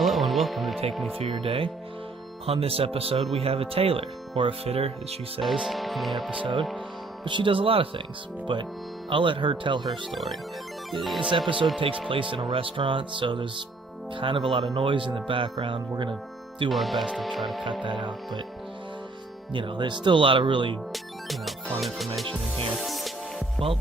Hello and welcome to Take Me Through Your Day. On this episode we have a tailor, or a fitter as she says in the episode, but she does a lot of things, but I'll let her tell her story. This episode takes place in a restaurant, so there's kind of a lot of noise in the background. We're going to do our best to try to cut that out, but there's still a lot of really fun information in here. Well,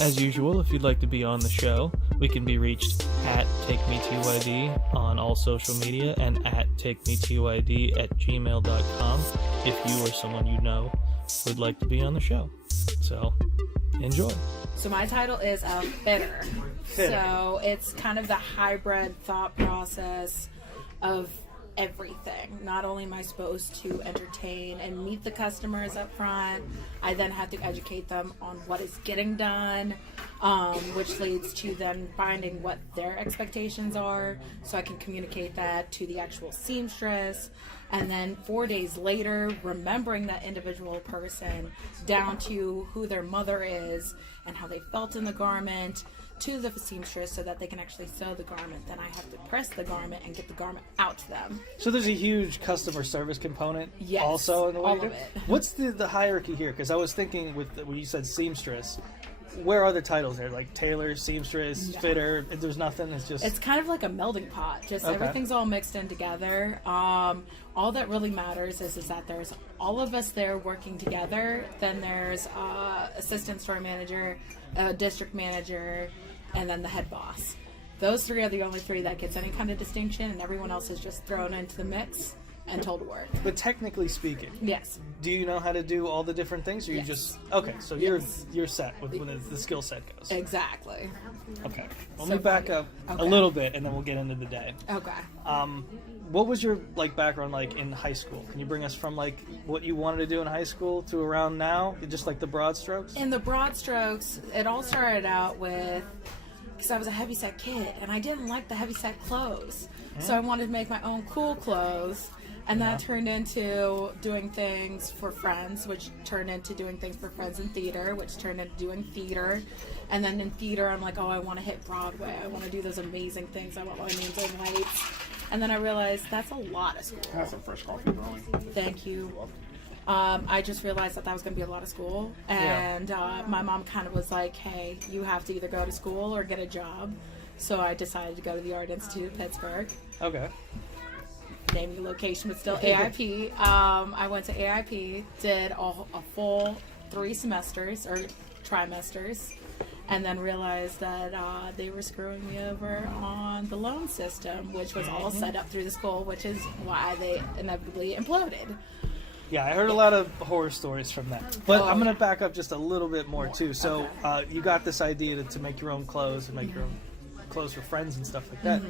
as usual, if you'd like to be on the show, we can be reached at TakeMeTYD on all social media and at TakeMeTYD@gmail.com if you or someone you know would like to be on the show. So, enjoy. So my title is a fitter. So it's kind of the hybrid thought process of everything. Not only am I supposed to entertain and meet the customers up front, I then have to educate them on what is getting done, which leads to them finding what their expectations are, so I can communicate that to the actual seamstress. And then 4 days later, remembering that individual person down to who their mother is and how they felt in the garment to the seamstress so that they can actually sew the garment. Then I have to press the garment and get the garment out to them. So there's a huge customer service component Yes, also in the way all you do? of it. What's the hierarchy here? Because I was thinking when you said seamstress, where are the titles there? Like tailor, seamstress, fitter? There's nothing? It's kind of like a melding pot. Just okay. Everything's all mixed in together. All that really matters is that there's all of us there working together. Then there's assistant store manager, district manager, and then the head boss. Those three are the only three that gets any kind of distinction, and everyone else is just thrown into the mix and told to work. But technically speaking, yes. Do you know how to do all the different things, or you Yes. just okay? So you're set with when the skill set goes. Exactly. Okay. Let me back up a Okay. little bit, and then we'll get into the day. Okay. What was your background like in high school? Can you bring us from what you wanted to do in high school to around now, just like the broad strokes? In the broad strokes, it all started out with, because I was a heavyset kid and I didn't like the heavyset clothes, so I wanted to make my own cool clothes, and that turned into doing things for friends, which turned into doing things for friends in theater, which turned into doing theater. And then in theater I'm like, oh, I want to hit Broadway, I want to do those amazing things, I want my names on lights. And then I realized that's a lot of school. Have some fresh coffee, darling. Thank you. I just realized that was going to be a lot of school, and my mom kind of was like, hey, you have to either go to school or get a job. So I decided to go to the Art Institute of Pittsburgh. Okay. Naming the location, but still AIP. I went to AIP, did a full 3 semesters or trimesters, and then realized that they were screwing me over on the loan system, which was all set up through the school, which is why they inevitably imploded. Yeah, I heard a lot of horror stories from that. But I'm yeah. going to back up just a little bit more, too. So you got this idea to make your own clothes and make your own clothes for friends and stuff like that.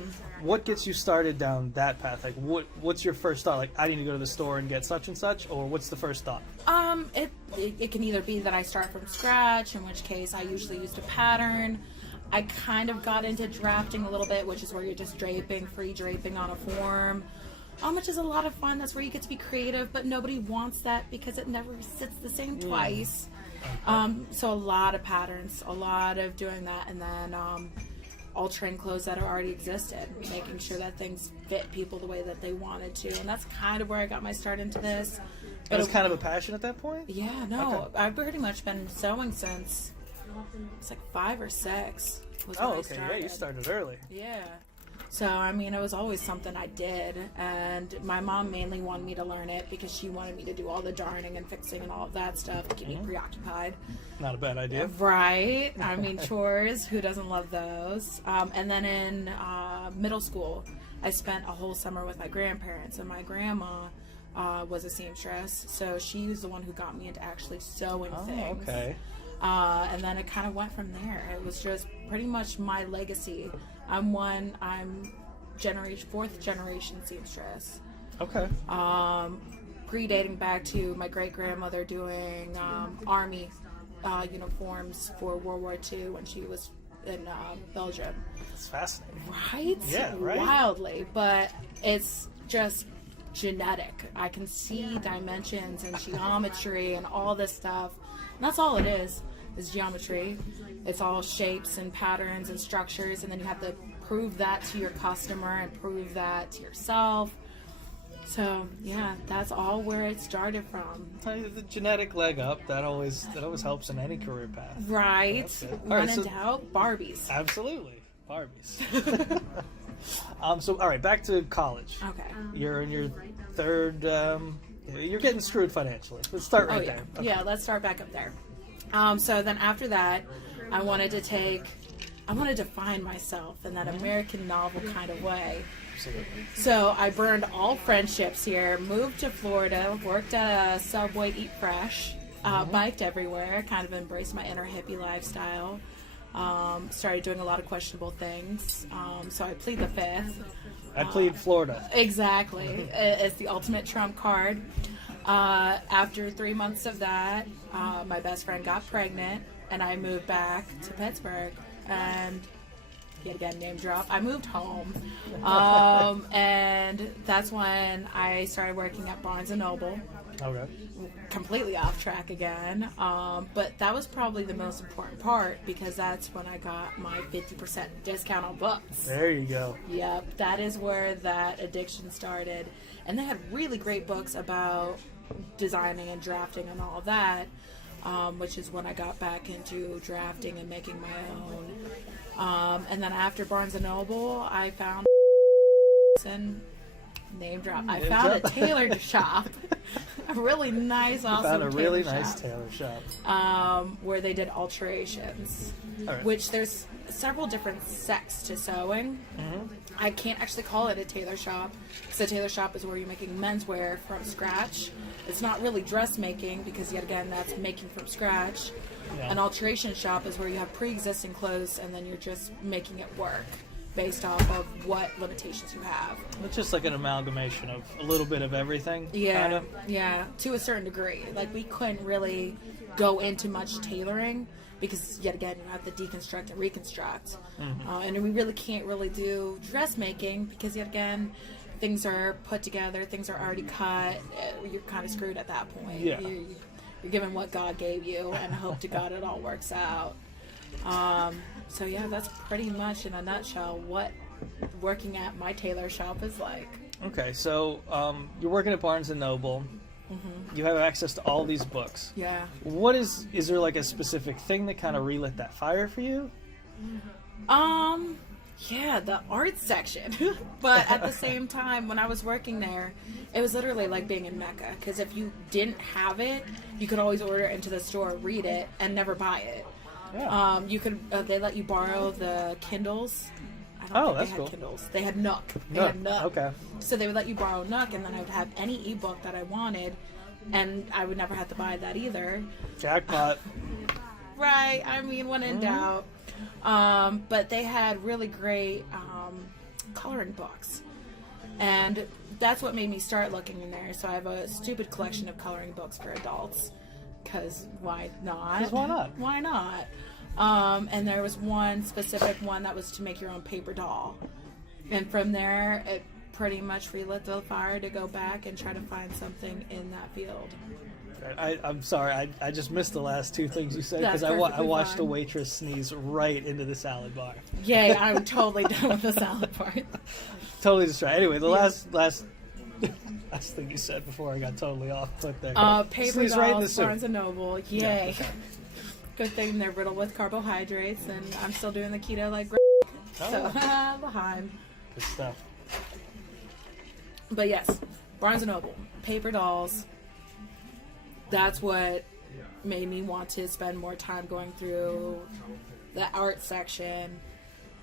What gets you started down that path? Like, what's your first thought? Like, I need to go to the store and get such and such? Or what's the first thought? It can either be that I start from scratch, in which case I usually used a pattern. I kind of got into drafting a little bit, which is where you're just free draping on a form. Which is a lot of fun. That's where you get to be creative, but nobody wants that because it never sits the same twice. So a lot of patterns, a lot of doing that, and then altering clothes that already existed, making sure that things fit people the way that they wanted to, and that's kind of where I got my start into this. But it was kind of a passion at that point? Yeah, no, Okay. I've pretty much been sewing since it's like 5 or 6. Was when I Okay, yeah, you started early. Yeah. So, it was always something I did, and my mom mainly wanted me to learn it because she wanted me to do all the darning and fixing and all of that stuff to keep me preoccupied. Not a bad idea. Right. Chores, who doesn't love those? And then in middle school, I spent a whole summer with my grandparents, and my grandma was a seamstress, so she was the one who got me into actually sewing things. Okay. And then it kind of went from there. It was just pretty much my legacy. I'm 4th generation seamstress. Okay. Predating back to my great grandmother doing army uniforms for World War II when she was in Belgium. It's fascinating. Right? Yeah, right. Wildly, but it's just genetic. I can see dimensions and geometry and all this stuff. And that's all it is geometry. It's all shapes and patterns and structures, and then you have the prove that to your customer and prove that to yourself. So yeah, that's all where it started from. The genetic leg up, that always helps in any career path. Right. When in doubt, Barbies. Absolutely. Barbies. So all right, back to college. Okay. You're in your third, you're getting screwed financially. Let's start right yeah. there. Okay. Yeah, let's start back up there. So then after that, I wanted to find myself in that American novel kind of way. Absolutely. So I burned all friendships here, moved to Florida, worked at a Subway Eat Fresh, biked everywhere, kind of embraced my inner hippie lifestyle. Started doing a lot of questionable things. So I plead the fifth. I plead Florida. Exactly. It's the ultimate trump card. After 3 months of that, my best friend got pregnant, and I moved back to Pittsburgh. And yet again, name drop, I moved home. And that's when I started working at Barnes & Noble. Okay. Completely off track again. But that was probably the most important part, because that's when I got my 50% discount on books. There you go. Yep, that is where that addiction started. And they had really great books about designing and drafting and all of that, which is when I got back into drafting and making my own. And then after Barnes & Noble, I found and name drop. I found a tailor shop, a really nice, awesome Found a really tailor nice shop, tailor shop. where they did alterations, Right. which there's several different sects to sewing. I can't actually call it a tailor shop, because a tailor shop is where you're making menswear from scratch. It's not really dressmaking, because yet again, that's making from scratch. Yeah. An alteration shop is where you have pre-existing clothes and then you're just making it work based off of what limitations you have. It's just like an amalgamation of a little bit of everything. Yeah, Kinda. yeah, to a certain degree. Like, we couldn't really go into much tailoring, because yet again, you have to deconstruct and reconstruct. And we really can't really do dressmaking, because yet again, things are put together, things are already cut. You're kind of screwed at that point. Yeah. You're given what God gave you and hope to God it all works out. So yeah, that's pretty much in a nutshell what working at my tailor shop is like. Okay, so you're working at Barnes & Noble. You have access to all these books. Yeah. What is there like a specific thing that kind of relit that fire for you? Yeah, the art section. But at the same time, when I was working there, it was literally like being in Mecca. Because if you didn't have it, you could always order it into the store, read it, and never buy it. Yeah. You could. They let you borrow the Kindles. I don't think That's they had cool. Kindles. They had Nook. They Nook, had Nook. okay. So they would let you borrow Nook, and then I would have any ebook that I wanted, and I would never have to buy that either. Jackpot. Right. I mean, when in doubt. But they had really great coloring books. And that's what made me start looking in there. So I have a stupid collection of coloring books for adults. Because why not? 'Cause why not? Why not? And there was one specific one that was to make your own paper doll. And from there, it pretty much relit the fire to go back and try to find something in that field. I'm sorry, I just missed the last two things you said, because That's I perfectly watched a fine. waitress sneeze right into the salad bar. Yay, I'm totally done with the salad part. Totally distracted. Anyway, the last thing you said before I got totally off put there. Paper Sneeze dolls, right in the soup. Barnes & Noble, yay. Yeah, okay. Good thing they're riddled with carbohydrates, and I'm still doing the keto like so, behind. Good stuff. But yes, Barnes & Noble, paper dolls, that's what made me want to spend more time going through the art section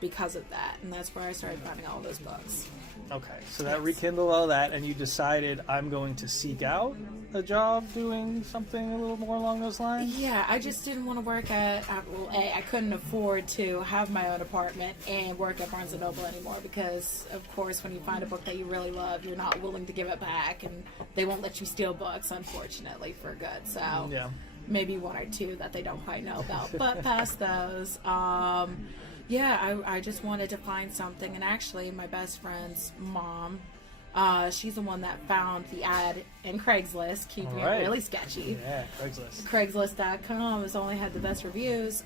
because of that. And that's where I started finding all those books. Okay, so that rekindled all that, and you decided, I'm going to seek out a job doing something a little more along those lines? Yeah, I just didn't want to work at, well, I couldn't afford to have my own apartment and work at Barnes & Noble anymore, because, of course, when you find a book that you really love, you're not willing to give it back, and they won't let you steal books, unfortunately, for good. So Yeah. maybe one or two that they don't quite know about, but past those, yeah, I just wanted to find something. And actually, my best friend's mom, she's the one that found the ad in Craigslist, keeping All right. it really sketchy. Yeah, Craigslist. Craigslist.com has only had the best reviews.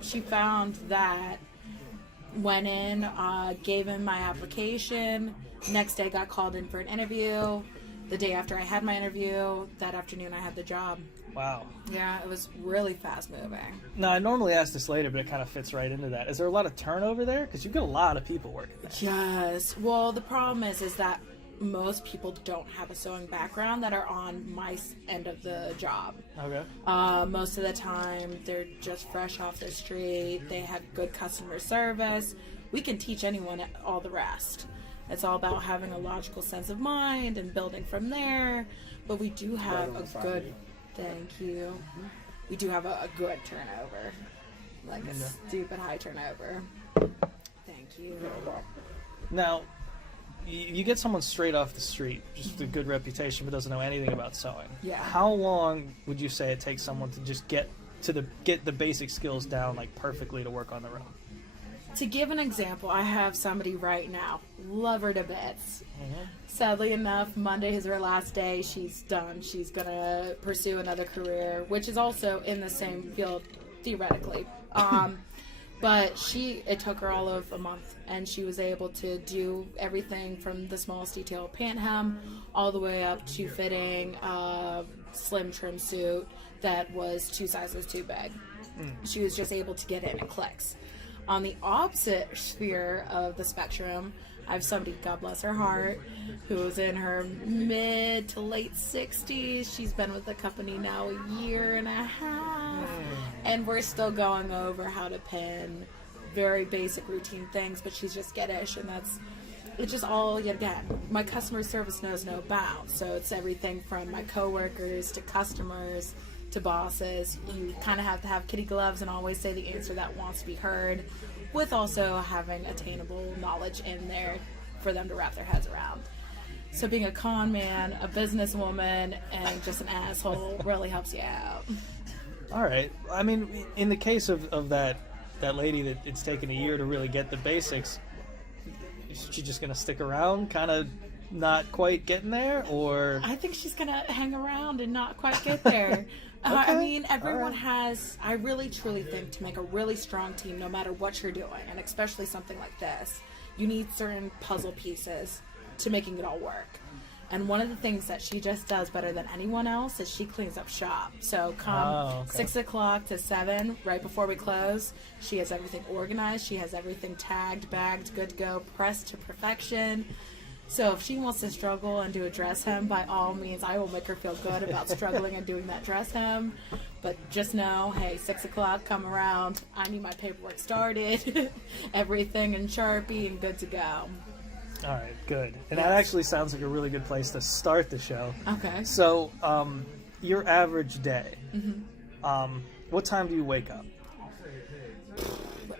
She found that went in, gave in my application. Next day got called in for an interview. The day after I had my interview, that afternoon I had the job. Wow. Yeah, it was really fast moving. Now, I normally ask this later, but it kind of fits right into that. Is there a lot of turnover there? Because you've got a lot of people working there. Yes. Well, the problem is that most people don't have a sewing background that are on my end of the job. Okay. Most of the time, they're just fresh off the street. They have good customer service. We can teach anyone all the rest. It's all about having a logical sense of mind and building from there. But we do have a good... Thank you. We do have a good turnover. Like a stupid high turnover. Thank you. Now, you get someone straight off the street, just with a good reputation, but doesn't know anything about sewing. Yeah. How long would you say it takes someone to just get the basic skills down like perfectly to work on their own? To give an example, I have somebody right now, love her to bits. Mm-hmm. Sadly enough, Monday is her last day. She's done. She's going to pursue another career, which is also in the same field, theoretically. But it took her all of a month, and she was able to do everything from the smallest detail pant hem all the way up to fitting a slim trim suit that was 2 sizes too big. She was just able to get it in clicks. On the opposite sphere of the spectrum, I have somebody, God bless her heart, who's in her mid to late 60s. She's been with the company now a year and a half. And we're still going over how to pin very basic routine things, but she's just skittish. And it's just all, again, my customer service knows no bounds. So it's everything from my coworkers to customers to bosses. You kind of have to have kitty gloves and always say the answer that wants to be heard, with also having attainable knowledge in there for them to wrap their heads around. So being a con man, a businesswoman, and just an asshole really helps you out. All right. I mean, in the case of that lady that it's taken a year to really get the basics, is she just going to stick around, kind of not quite getting there, or? I think she's going to hang around and not quite get there. Okay. I mean, everyone has, I really truly think to make a really strong team, no matter what you're doing, and especially something like this, you need certain puzzle pieces to making it all work. And one of the things that she just does better than anyone else is she cleans up shop. So come 6 o'clock to 7, right before we close, she has everything organized. She has everything tagged, bagged, good to go, pressed to perfection. So if she wants to struggle and do a dress hem, by all means, I will make her feel good about struggling and doing that dress hem. But just know, hey, 6 o'clock, come around. I need my paperwork started, everything in Sharpie, and good to go. All right, good. And that actually sounds like a really good place to start the show. Okay. So, your average day, what time do you wake up?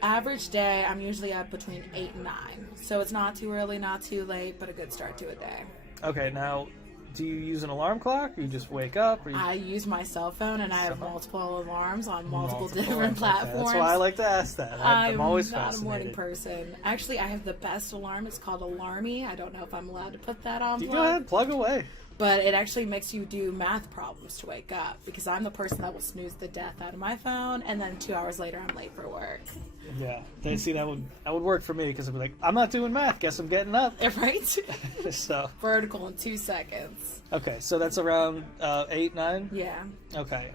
Average day, I'm usually up between 8 and 9. So it's not too early, not too late, but a good start to a day. Okay, now, do you use an alarm clock, or you just wake up? Or I use my cell phone, and I have multiple alarms on multiple different platforms. Okay. That's why I like to ask that. I'm always not fascinated. a morning person. Actually, I have the best alarm. It's called Alarmy. I don't know if I'm allowed to put that on. You go ahead, plug away. But it actually makes you do math problems to wake up, because I'm the person that will snooze the death out of my phone, and then 2 hours later I'm late for work. Yeah, see, that would work for me, because I'd be like, I'm not doing math. Guess I'm getting up. Right? So vertical in 2 seconds. Okay, so that's around 8, 9. Yeah. Okay.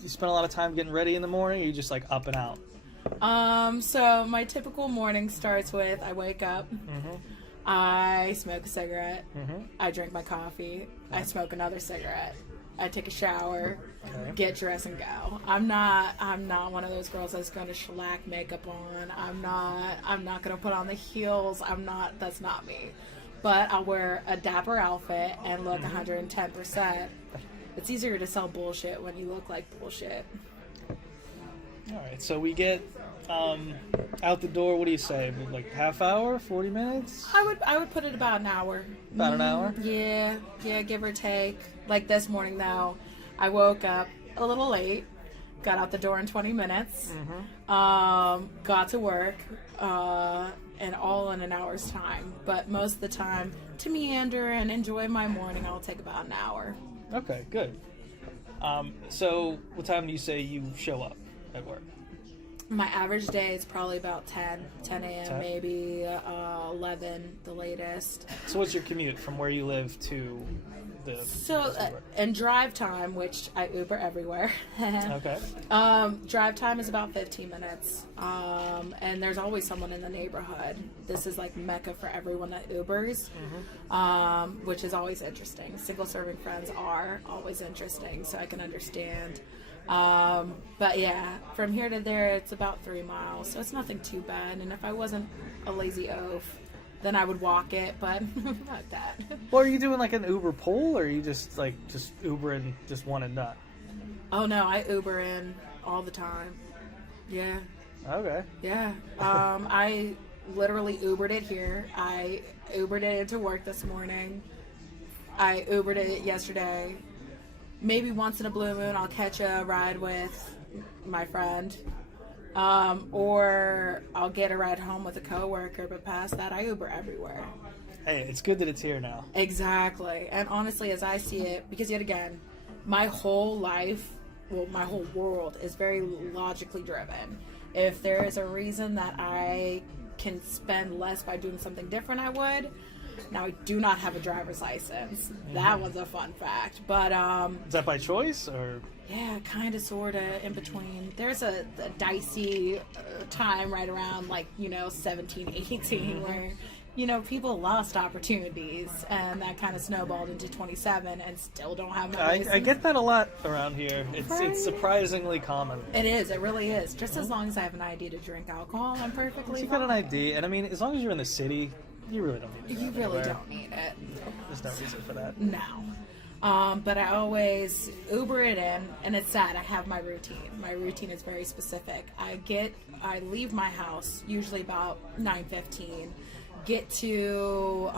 You spend a lot of time getting ready in the morning, or you just like up and out? So my typical morning starts with I wake up. I smoke a cigarette. I drink my coffee. I smoke another cigarette. I take a shower, get dressed, and go. I'm not one of those girls that's going to shellac makeup on. I'm not going to put on the heels. That's not me. But I'll wear a dapper outfit and look 110%. It's easier to sell bullshit when you look like bullshit. All right, so we get out the door. What do you say? Like half hour, 40 minutes? I would put it about an hour. About an hour? Yeah, give or take. Like this morning though, I woke up a little late, got out the door in 20 minutes, got to work, and all in an hour's time. But most of the time, to meander and enjoy my morning, I'll take about an hour. Okay, good. So what time do you say you show up at work? My average day is probably about 10 a.m., 10? maybe 11, the latest. So what's your commute from where you live to the... So, and drive time, which I Uber everywhere. Okay. Drive time is about 15 minutes. And there's always someone in the neighborhood. This is like Mecca for everyone that Ubers, which is always interesting. Single serving friends are always interesting, so I can understand. But yeah, from here to there, it's about 3 miles, so it's nothing too bad. And if I wasn't a lazy oaf, then I would walk it, but not that. Well, are you doing like an Uber pool, or are you just Ubering just one and done? Oh no, I Uber in all the time. Yeah. Okay. Yeah. I literally Ubered it here. I Ubered it into work this morning. I Ubered it yesterday. Maybe once in a blue moon I'll catch a ride with my friend. Or I'll get a ride home with a coworker, but past that I Uber everywhere. Hey, it's good that it's here now. Exactly. And honestly, as I see it, because yet again, my whole life, well, my whole world is very logically driven. If there is a reason that I can spend less by doing something different, I would. Now, I do not have a driver's license. That one's a fun fact. But, Is that by choice, or? yeah, kind of, sort of, in between. There's a dicey time right around, 17, 18, where, people lost opportunities, and that kind of snowballed into 27 and still don't have my license. I get that a lot around here. It's Right. it's surprisingly common. It is. It really is. Just as long as I have an ID to drink alcohol, I'm perfectly You fine. got an ID, and I mean, as long as you're in the city, you really don't need it. You really don't need it. There's no reason for that. No. But I always Uber it in, and it's sad. I have my routine. My routine is very specific. I leave my house usually about 9:15. Get to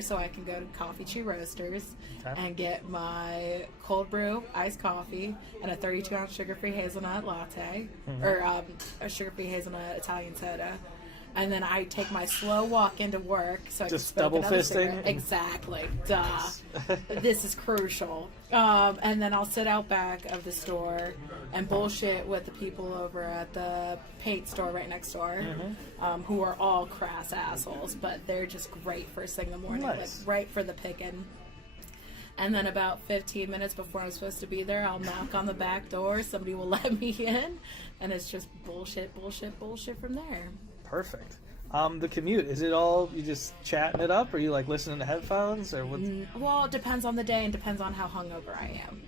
so I can go to Coffee Tree Roasters and get my cold brew iced coffee and a 32-ounce sugar-free hazelnut latte, or a sugar-free hazelnut Italian soda. And then I take my slow walk into work, so I Just can smoke another double-fisting? cigarette. Exactly. Duh. This is crucial. And then I'll sit out back of the store and bullshit with the people over at the paint store right next door, who are all crass assholes, but they're just great first thing in the morning, Nice. like right for the picking. And then about 15 minutes before I'm supposed to be there, I'll knock on the back door. Somebody will let me in, and it's just bullshit from there. Perfect. The commute, is it all you just chatting it up, or you like listening to headphones, or what? Well, it depends on the day and depends on how hungover I am.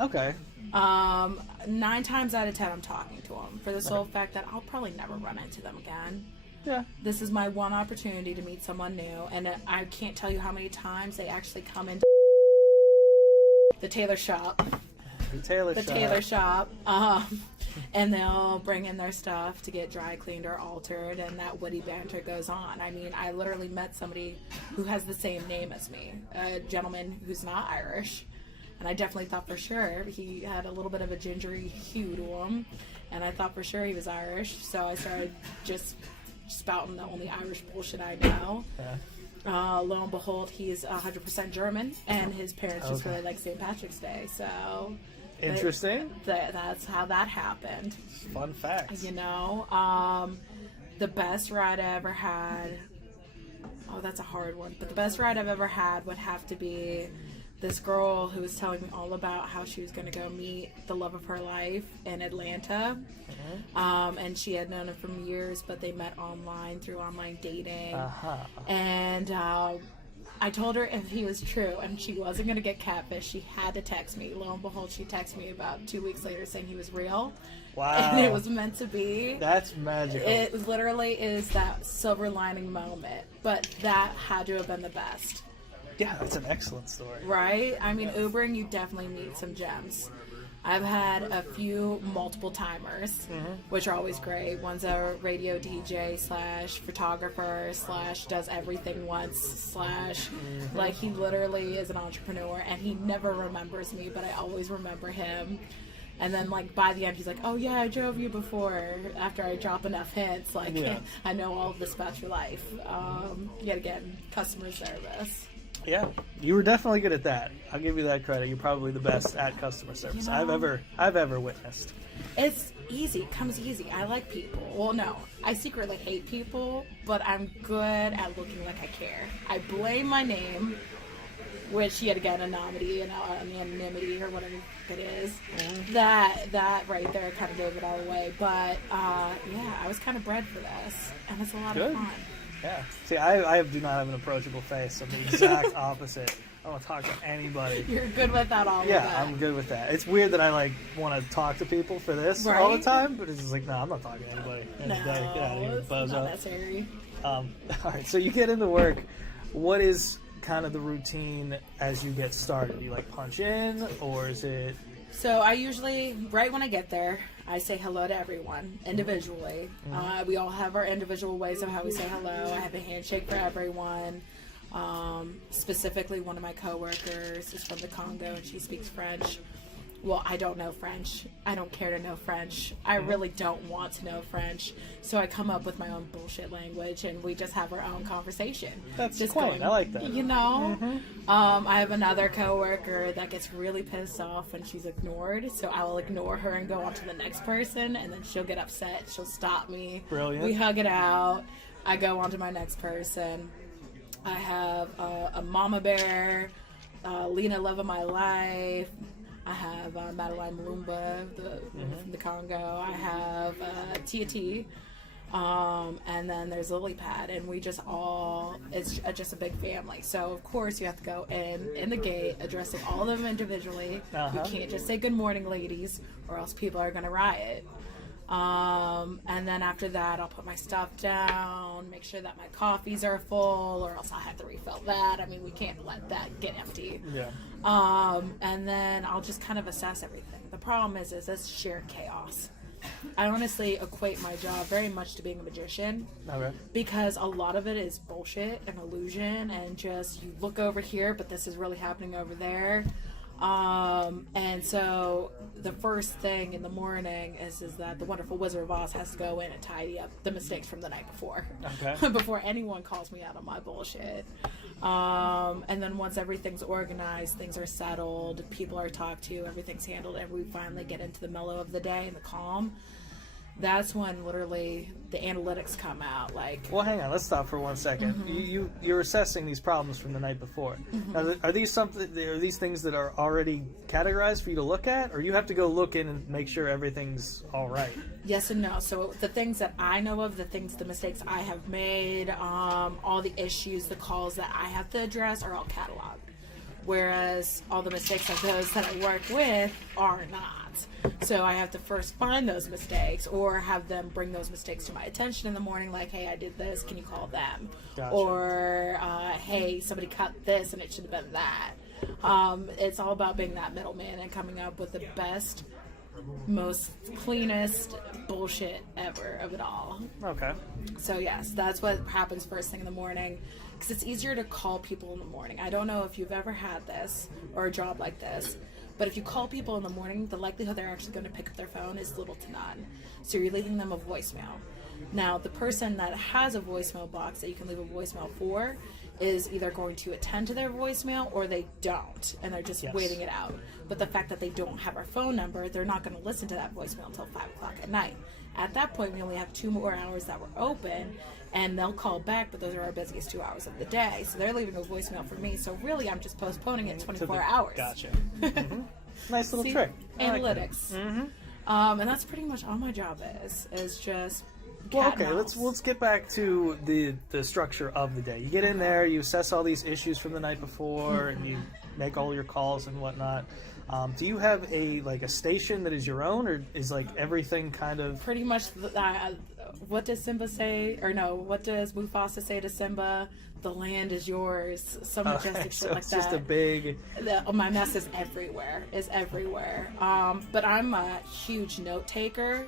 Okay. 9 times out of 10, I'm talking to them for the sole fact that I'll probably never run into them again. Yeah. This is my one opportunity to meet someone new, and I can't tell you how many times they actually come into the Tailor shop. The Tailor shop. And they'll bring in their stuff to get dry cleaned or altered, and that witty banter goes on. I mean, I literally met somebody who has the same name as me, a gentleman who's not Irish, and I definitely thought for sure he had a little bit of a gingery hue to him, and I thought for sure he was Irish, so I started just spouting the only Irish bullshit I know. Yeah. Lo and behold, he's 100% German, and his parents just really like St. Patrick's Day, so... Interesting. That's how that happened. Fun facts. The best ride I ever had... Oh, that's a hard one. But the best ride I've ever had would have to be this girl who was telling me all about how she was going to go meet the love of her life in Atlanta. And she had known him from years, but they met online through online dating. And I told her if he was true and she wasn't going to get catfish, she had to text me. Lo and behold, she texted me about 2 weeks later saying he was real. Wow. And it was meant to be. That's magical. It literally is that silver lining moment. But that had to have been the best. Yeah, that's an excellent story. Right? I mean, Ubering, you definitely meet some gems. I've had a few multiple timers, which are always great. One's a radio DJ / photographer / does everything once / like he literally is an entrepreneur and he never remembers me, but I always remember him. And then like by the end he's like, oh yeah, I drove you before, after I drop enough hints, like I know all of this about your life. Yet again, customer service. Yeah, you were definitely good at that. I'll give you that credit. You're probably the best at customer service I've ever witnessed. It's easy. It comes easy. I like people. Well, no. I secretly hate people, but I'm good at looking like I care. I blame my name, which, yet again, anonymity and anonymity or whatever it is. That right there kind of gave it all away. But, yeah, I was kind of bred for this, and it's a lot of fun. Yeah. See, I do not have an approachable face. I'm the exact opposite. I don't want to talk to anybody. You're good with that all Yeah, I'm good with that. It's weird that I like want to talk to people for this all the time, but it's just like, no, I'm not talking to anybody. No, Get out of here, it's not necessary. All right, so you get into work. What is kind of the routine as you get started? You like punch in, or is it? So I usually, right when I get there, I say hello to everyone individually. We all have our individual ways of how we say hello. I have a handshake for everyone. Specifically, one of my coworkers is from the Congo and she speaks French. Well, I don't know French. I don't care to know French. I really don't want to know French. So I come up with my own bullshit language and we just have our own conversation. That's just quaint. I like that. You know? I have another coworker that gets really pissed off when she's ignored. So I will ignore her and go on to the next person. And then she'll get upset. She'll stop me. Brilliant. We hug it out. I go on to my next person. I have a mama bear, Lena Love of My Life. I have Madeline Malumba from the Congo. I have Tia T. And then there's Lily Pad. And we just it's just a big family. So, of course, you have to go in the gate, addressing all of them individually. You can't just say good morning, ladies, or else people are going to riot. And then after that, I'll put my stuff down, make sure that my coffees are full, or else I'll have to refill that. I mean, we can't let that get empty. Yeah. And then I'll just kind of assess everything. The problem is it's sheer chaos. I honestly equate my job very much to being a magician. Okay. Because a lot of it is bullshit and illusion, and just you look over here, but this is really happening over there. And so the first thing in the morning is that the wonderful Wizard of Oz has to go in and tidy up the mistakes from the night before. Okay. Before anyone calls me out on my bullshit. And then once everything's organized, things are settled, people are talked to, everything's handled, and we finally get into the mellow of the day and the calm. That's when literally the analytics come out. Well, hang on. Let's stop for 1 second. You're assessing these problems from the night before. Now, are these things that are already categorized for you to look at, or you have to go look in and make sure everything's all right? Yes and no. So the things that I know of, the mistakes I have made, all the issues, the calls that I have to address are all cataloged. Whereas all the mistakes of those that I work with are not. So I have to first find those mistakes or have them bring those mistakes to my attention in the morning, like, hey, I did this, can you call them? Gotcha. Or, hey, somebody cut this and it should have been that. It's all about being that middleman and coming up with the best, most cleanest bullshit ever of it all. Okay. So yes, that's what happens first thing in the morning, because it's easier to call people in the morning. I don't know if you've ever had this or a job like this, but if you call people in the morning, the likelihood they're actually going to pick up their phone is little to none. So you're leaving them a voicemail. Now, the person that has a voicemail box that you can leave a voicemail for is either going to attend to their voicemail or they don't, and they're just waiting it out. But the fact that they don't have our phone number, they're not going to listen to that voicemail until 5 o'clock at night. At that point, we only have 2 more hours that we're open, and they'll call back, but those are our busiest 2 hours of the day. So they're leaving a voicemail for me. So really, I'm just postponing it 24 hours. Gotcha. Nice little trick. Analytics. And that's pretty much all my job is just cat and mouse. Let's get back to the structure of the day. You get in there, you assess all these issues from the night before, and you make all your calls and whatnot. Do you have a station that is your own, or is everything kind of pretty much? What does Simba say? Or no, what does Mufasa say to Simba? The land is yours. Some majestic shit like that. It's just a big. My mess is everywhere. But I'm a huge note taker.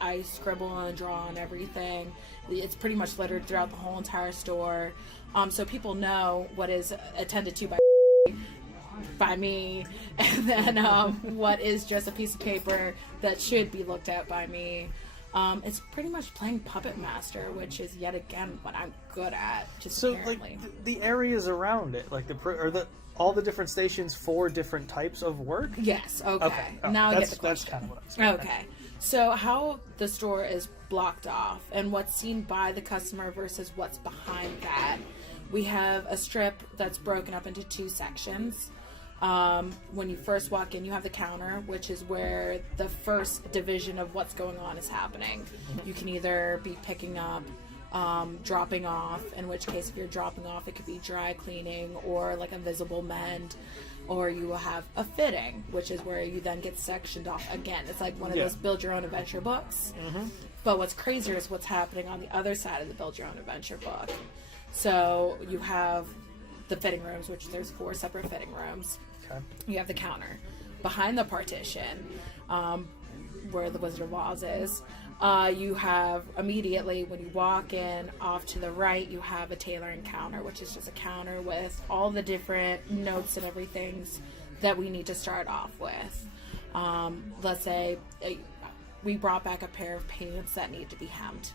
I scribble and draw on everything. It's pretty much littered throughout the whole entire store. So people know what is attended to by me, and then what is just a piece of paper that should be looked at by me. It's pretty much playing Puppet Master, which is yet again what I'm good at. Apparently. The areas around it, all the different stations for different types of work. Yes. Okay. Oh, now I get the question. That's kind of what I was saying. Okay. So how the store is blocked off and what's seen by the customer versus what's behind that. We have a strip that's broken up into 2 sections. When you first walk in, you have the counter, which is where the first division of what's going on is happening. You can either be picking up, dropping off, in which case if you're dropping off, it could be dry cleaning or like a visible mend, or you will have a fitting, which is where you then get sectioned off again. It's like one of those build your own adventure books. But what's crazier is what's happening on the other side of the build your own adventure book. So you have the fitting rooms, which there's 4 separate fitting rooms. Okay. You have the counter. Behind the partition, where the Wizard of Oz is, you have immediately, when you walk in, off to the right, you have a Tailoring Counter, which is just a counter with all the different notes and everything that we need to start off with. Let's say we brought back a pair of pants that need to be hemmed.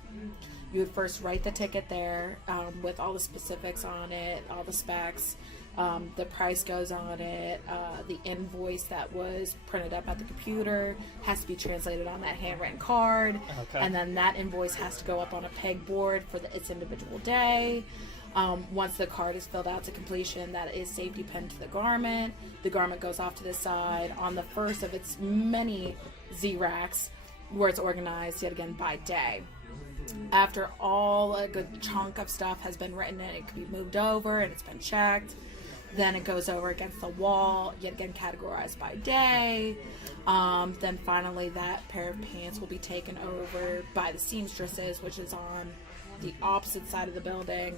You would first write the ticket there with all the specifics on it, all the specs. The price goes on it. The invoice that was printed up at the computer has to be translated on that handwritten card. Okay. And then that invoice has to go up on a pegboard for its individual day. Once the card is filled out to completion, that is safety pinned to the garment. The garment goes off to the side on the first of its many Z-racks, where it's organized yet again by day. After all a good chunk of stuff has been written in, it can be moved over and it's been checked. Then it goes over against the wall, yet again categorized by day. Then finally that pair of pants will be taken over by the seamstresses, which is on the opposite side of the building,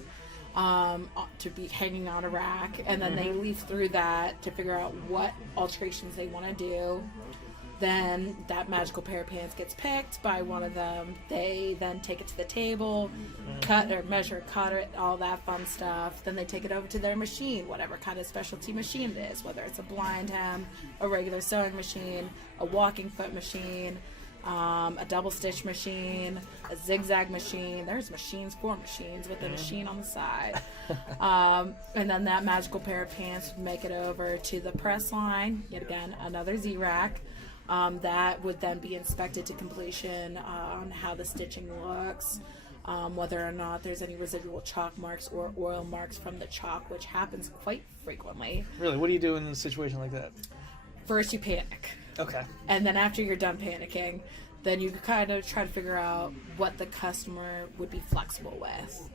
to be hanging on a rack. And then they leaf through that to figure out what alterations they want to do. Then that magical pair of pants gets picked by one of them. They then take it to the table, cut or measure, cut it, all that fun stuff. Then they take it over to their machine, whatever kind of specialty machine it is, whether it's a blind hem, a regular sewing machine, a walking foot machine, a double stitch machine, a zigzag machine. There's machines for machines with a machine on the side. And then that magical pair of pants would make it over to the press line, yet again another Z-rack. That would then be inspected to completion on how the stitching looks, whether or not there's any residual chalk marks or oil marks from the chalk, which happens quite frequently. Really? What do you do in a situation like that? First you panic. Okay. And then after you're done panicking, then you kind of try to figure out what the customer would be flexible with.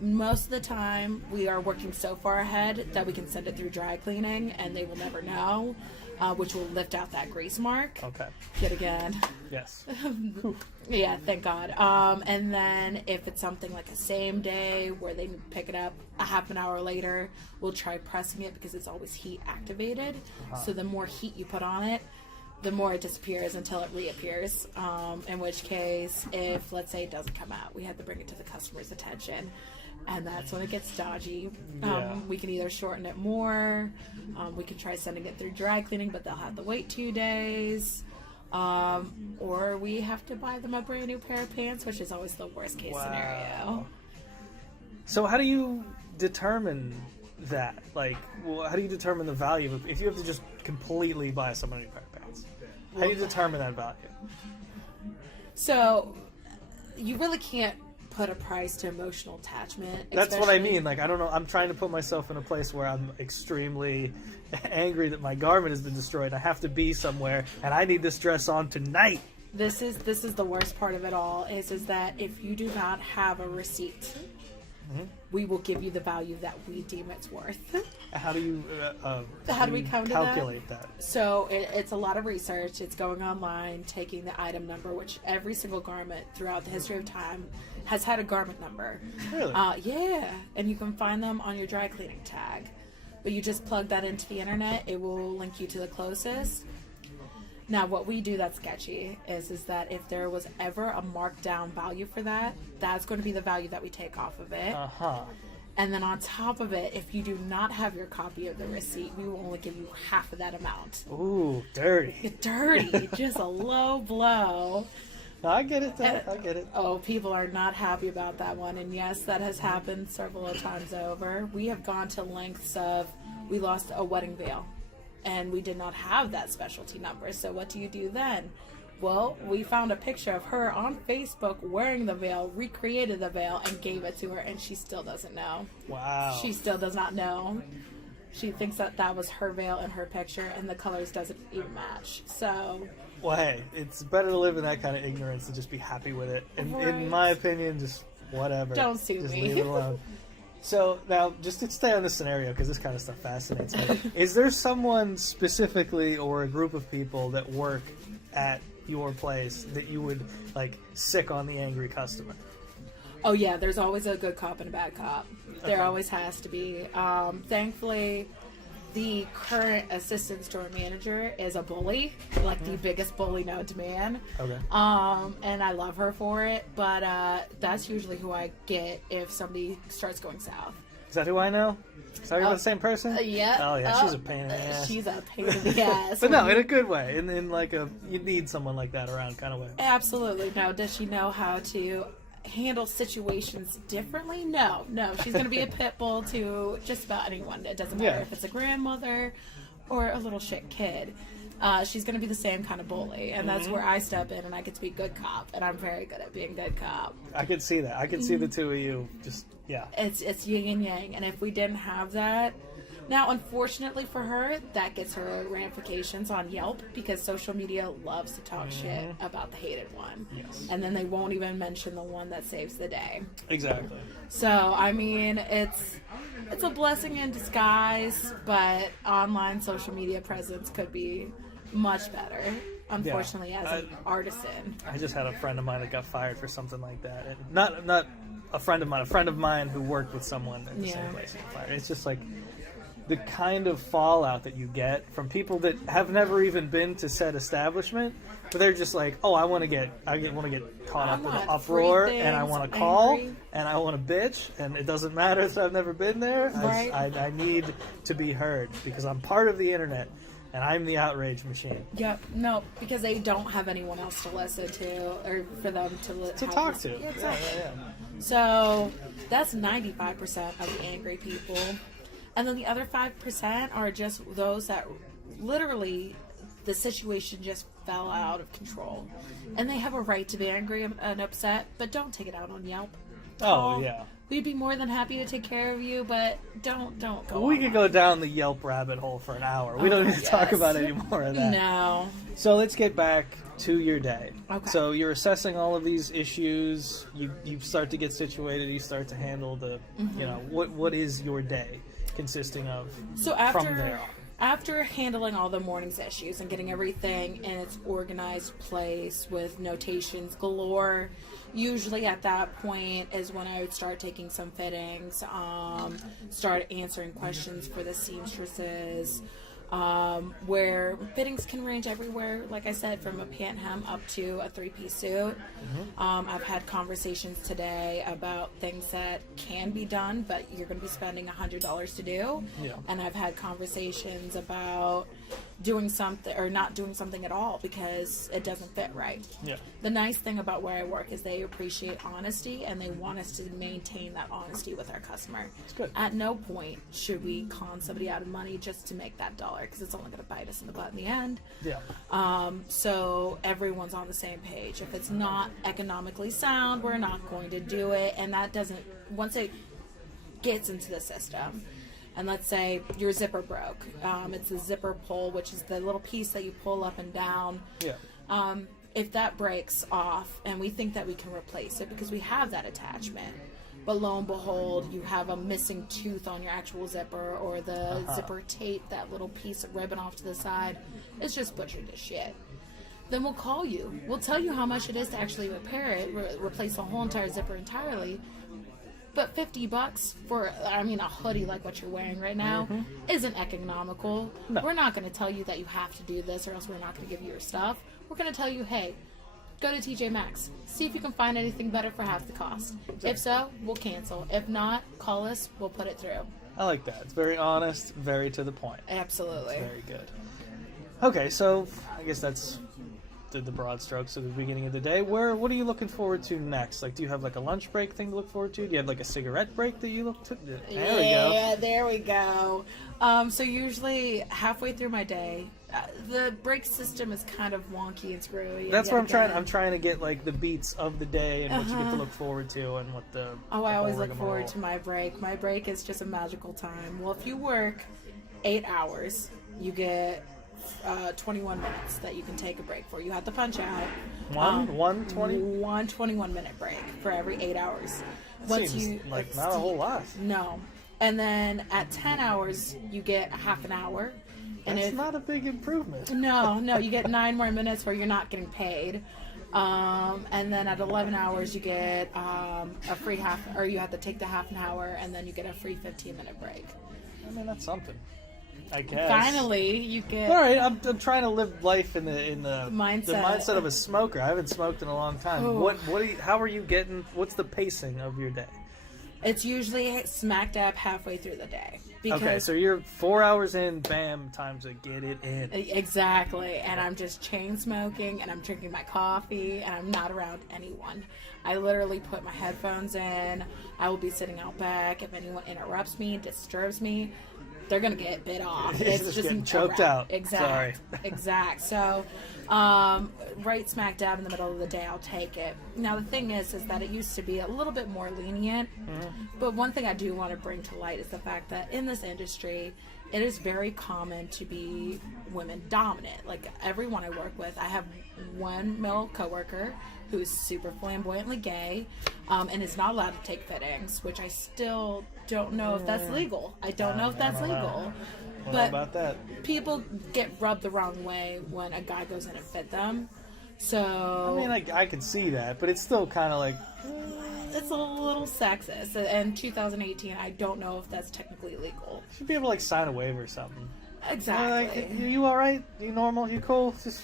Most of the time we are working so far ahead that we can send it through dry cleaning and they will never know, which will lift out that grease mark. Okay. Yet again. Yes. Yeah, thank God. And then if it's something like a same day where they pick it up a half an hour later, we'll try pressing it because it's always heat activated. So the more heat you put on it, the more it disappears until it reappears. In which case, if let's say it doesn't come out, we have to bring it to the customer's attention. And that's when it gets dodgy. We can either shorten it more, we can try sending it through dry cleaning, but they'll have to wait 2 days. Or we have to buy them a brand new pair of pants, which is always the worst case scenario. So how do you determine that? Like, how do you determine the value of it? If you have to just completely buy someone a new pair of pants, how do you determine that value? So you really can't put a price to emotional attachment. That's what I mean. Like, I don't know. I'm trying to put myself in a place where I'm extremely angry that my garment has been destroyed. I have to be somewhere, and I need this dress on tonight. This is the worst part of it all. Is that if you do not have a receipt, we will give you the value that we deem it's worth. How do you? How do we calculate that? So it's a lot of research. It's going online, taking the item number, which every single garment throughout the history of time has had a garment number. Really? Yeah, and you can find them on your dry cleaning tag. But you just plug that into the internet. It will link you to the closest. Now, what we do that's sketchy is that if there was ever a marked down value for that, that's going to be the value that we take off of it. And then on top of it, if you do not have your copy of the receipt, we will only give you half of that amount. Ooh, dirty. Dirty. Just a low blow. I get it, though. I get it. Oh, people are not happy about that one. And yes, that has happened several times over. We have gone to lengths of, we lost a wedding veil. And we did not have that specialty number. So what do you do then? Well, we found a picture of her on Facebook wearing the veil, recreated the veil, and gave it to her, and she still doesn't know. Wow. She still does not know. She thinks that was her veil in her picture, and the colors doesn't even match. So... Well, hey, it's better to live in that kind of ignorance than just be happy with it. And in my opinion, just whatever. Don't sue just me. Leave it alone. So now, just to stay on this scenario, because this kind of stuff fascinates me, is there someone specifically or a group of people that work at your place that you would, like, sick on the angry customer? Oh, yeah, there's always a good cop and a bad cop. There always has to be. Thankfully, the current assistant store manager is a bully, like the biggest bully known to man. Okay. And I love her for it, but that's usually who I get if somebody starts going south. Is that who I know? Is that the same person? Yeah. Oh, yeah, she's a pain in the ass. She's a pain in the ass. But no, in a good way. In like a, you need someone like that around kind of way. Absolutely. Now, does she know how to handle situations differently? No. She's going to be a pit bull to just about anyone. It doesn't matter if it's a grandmother or a little shit kid. She's going to be the same kind of bully, and that's where I step in and I get to be good cop, and I'm very good at being good cop. I could see that. I could see the two of you just, It's yin and yang, and if we didn't have that... Now, unfortunately for her, that gets her ramifications on Yelp, because social media loves to talk shit about the hated one. Yes. And then they won't even mention the one that saves the day. Exactly. So, I mean, it's a blessing in disguise, but online social media presence could be much better, unfortunately, as an artisan. I just had a friend of mine that got fired for something like that. And not a friend of mine who worked with someone at the same place got fired. It's just like the kind of fallout that you get from people that have never even been to said establishment, but they're just like, oh, I want to get caught up in the uproar, and I want to call, and I want to bitch, and it doesn't matter that I've never been there. Right. I need to be heard because I'm part of the internet, and I'm the outrage machine. Yep. No, because they don't have anyone else to listen to, or for them to talk to. Yeah, exactly. Yeah. So that's 95% of the angry people. And then the other 5% are just those that literally the situation just fell out of control. And they have a right to be angry and upset, but don't take it out on Yelp. Oh, yeah. We'd be more than happy to take care of you, but don't go. We could go down the Yelp rabbit hole for an hour. We don't need to talk about any more of that. No. So let's get back to your day. Okay. So you're assessing all of these issues. You start to get situated. You start to handle the, what is your day consisting of from there on? After handling all the morning's issues and getting everything in its organized place with notations galore, usually at that point is when I would start taking some fittings, start answering questions for the seamstresses, where fittings can range everywhere, like I said, from a pant hem up to a three-piece suit. I've had conversations today about things that can be done, but you're going to be spending $100 to do. Yeah. And I've had conversations about doing something or not doing something at all because it doesn't fit right. Yeah. The nice thing about where I work is they appreciate honesty, and they want us to maintain that honesty with our customer. It's good. At no point should we con somebody out of money just to make that dollar, because it's only going to bite us in the butt in the end. Yeah. So everyone's on the same page. If it's not economically sound, we're not going to do it. And that doesn't, once it gets into the system, and let's say your zipper broke. It's a zipper pull, which is the little piece that you pull up and down. Yeah. If that breaks off, and we think that we can replace it because we have that attachment, but lo and behold, you have a missing tooth on your actual zipper, or the zipper tape, that little piece of ribbon off to the side, it's just butchered to shit. Then we'll call you. We'll tell you how much it is to actually repair it, replace the whole entire zipper entirely. But $50 for, a hoodie like what you're wearing right now isn't economical. No. We're not going to tell you that you have to do this, or else we're not going to give you your stuff. We're going to tell you, hey, go to TJ Maxx. See if you can find anything better for half the cost. Exactly. If so, we'll cancel. If not, call us. We'll put it through. I like that. It's very honest, very to the point. Absolutely. It's very good. Okay, so I guess that's the broad strokes of the beginning of the day. What are you looking forward to next? Like, do you have like a lunch break thing to look forward to? Do you have like a cigarette break that you look to? There we go. Yeah, there we go. So usually halfway through my day, The brake system is kind of wonky and screwy. That's what I'm trying to get like the beats of the day and what you get to look forward to and what the. I always look forward to my break. My break is just a magical time. Well, if you work 8 hours, you get 21 minutes that you can take a break for. You have to punch out. One 21-minute break for every 8 hours. That seems like not a whole lot. No. And then at 10 hours, you get a half an hour. And That's not a big improvement. No, you get 9 more minutes where you're not getting paid. And then at 11 hours, you get a free half, or you have to take the half an hour, and then you get a free 15-minute break. I mean, that's something, I guess. Finally, you get. All right, I'm trying to live life in the mindset of a smoker. I haven't smoked in a long time. Oh. How are you getting? What's the pacing of your day? It's usually smack dab halfway through the day. Okay, so you're 4 hours in, bam, time to get it in. Exactly, and I'm just chain smoking, and I'm drinking my coffee, and I'm not around anyone. I literally put my headphones in. I will be sitting out back. If anyone interrupts me, disturbs me, they're gonna get bit off. It's just getting choked out. Sorry. Exact. So, right smack dab in the middle of the day, I'll take it. Now the thing is that it used to be a little bit more lenient. But one thing I do want to bring to light is the fact that in this industry, it is very common to be women dominant. Like everyone I work with, I have one male coworker who's super flamboyantly gay, and is not allowed to take fittings, which I still don't know if that's legal. I don't know if that's legal. But about that? People get rubbed the wrong way when a guy goes in and fit them. So I mean, I can see that, but it's still kind of like it's a little sexist. In 2018, I don't know if that's technically legal. You should be able to like sign a waiver or something. Exactly. Like, you all right? You normal? You cool? Just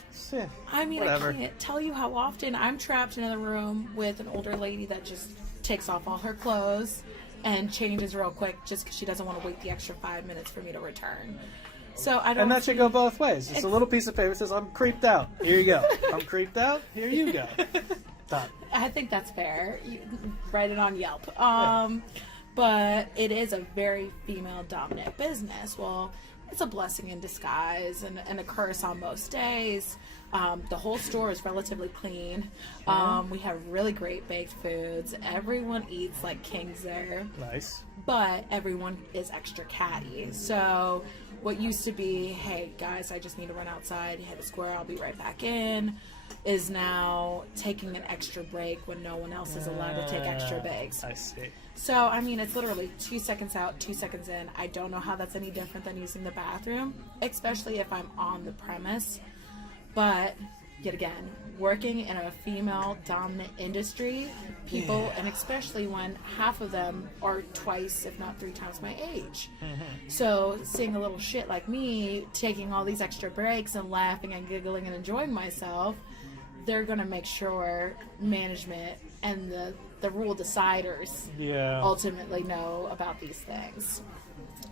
I mean, whatever. I can't tell you how often I'm trapped in a room with an older lady that just takes off all her clothes and changes real quick just because she doesn't want to wait the extra 5 minutes for me to return. So I don't. And that should go both ways. It's a little piece of paper that says, "I'm creeped out." Here you go. I'm creeped out. Here you go. Done. I think that's fair. You write it on Yelp. But it is a very female-dominant business. Well, it's a blessing in disguise and a curse on most days. The whole store is relatively clean. We have really great baked foods. Everyone eats like kings there. Nice. But everyone is extra catty. So what used to be, hey, guys, I just need to run outside, hit a square, I'll be right back in, is now taking an extra break when no one else is allowed to take extra breaks. I see. So, I mean, it's literally 2 seconds out, 2 seconds in. I don't know how that's any different than using the bathroom, especially if I'm on the premise. But, yet again, working in a female-dominant industry, people, and especially when half of them are twice, if not 3 times my age. So, seeing a little shit like me taking all these extra breaks and laughing and giggling and enjoying myself, they're going to make sure management and the rule deciders ultimately know about these things.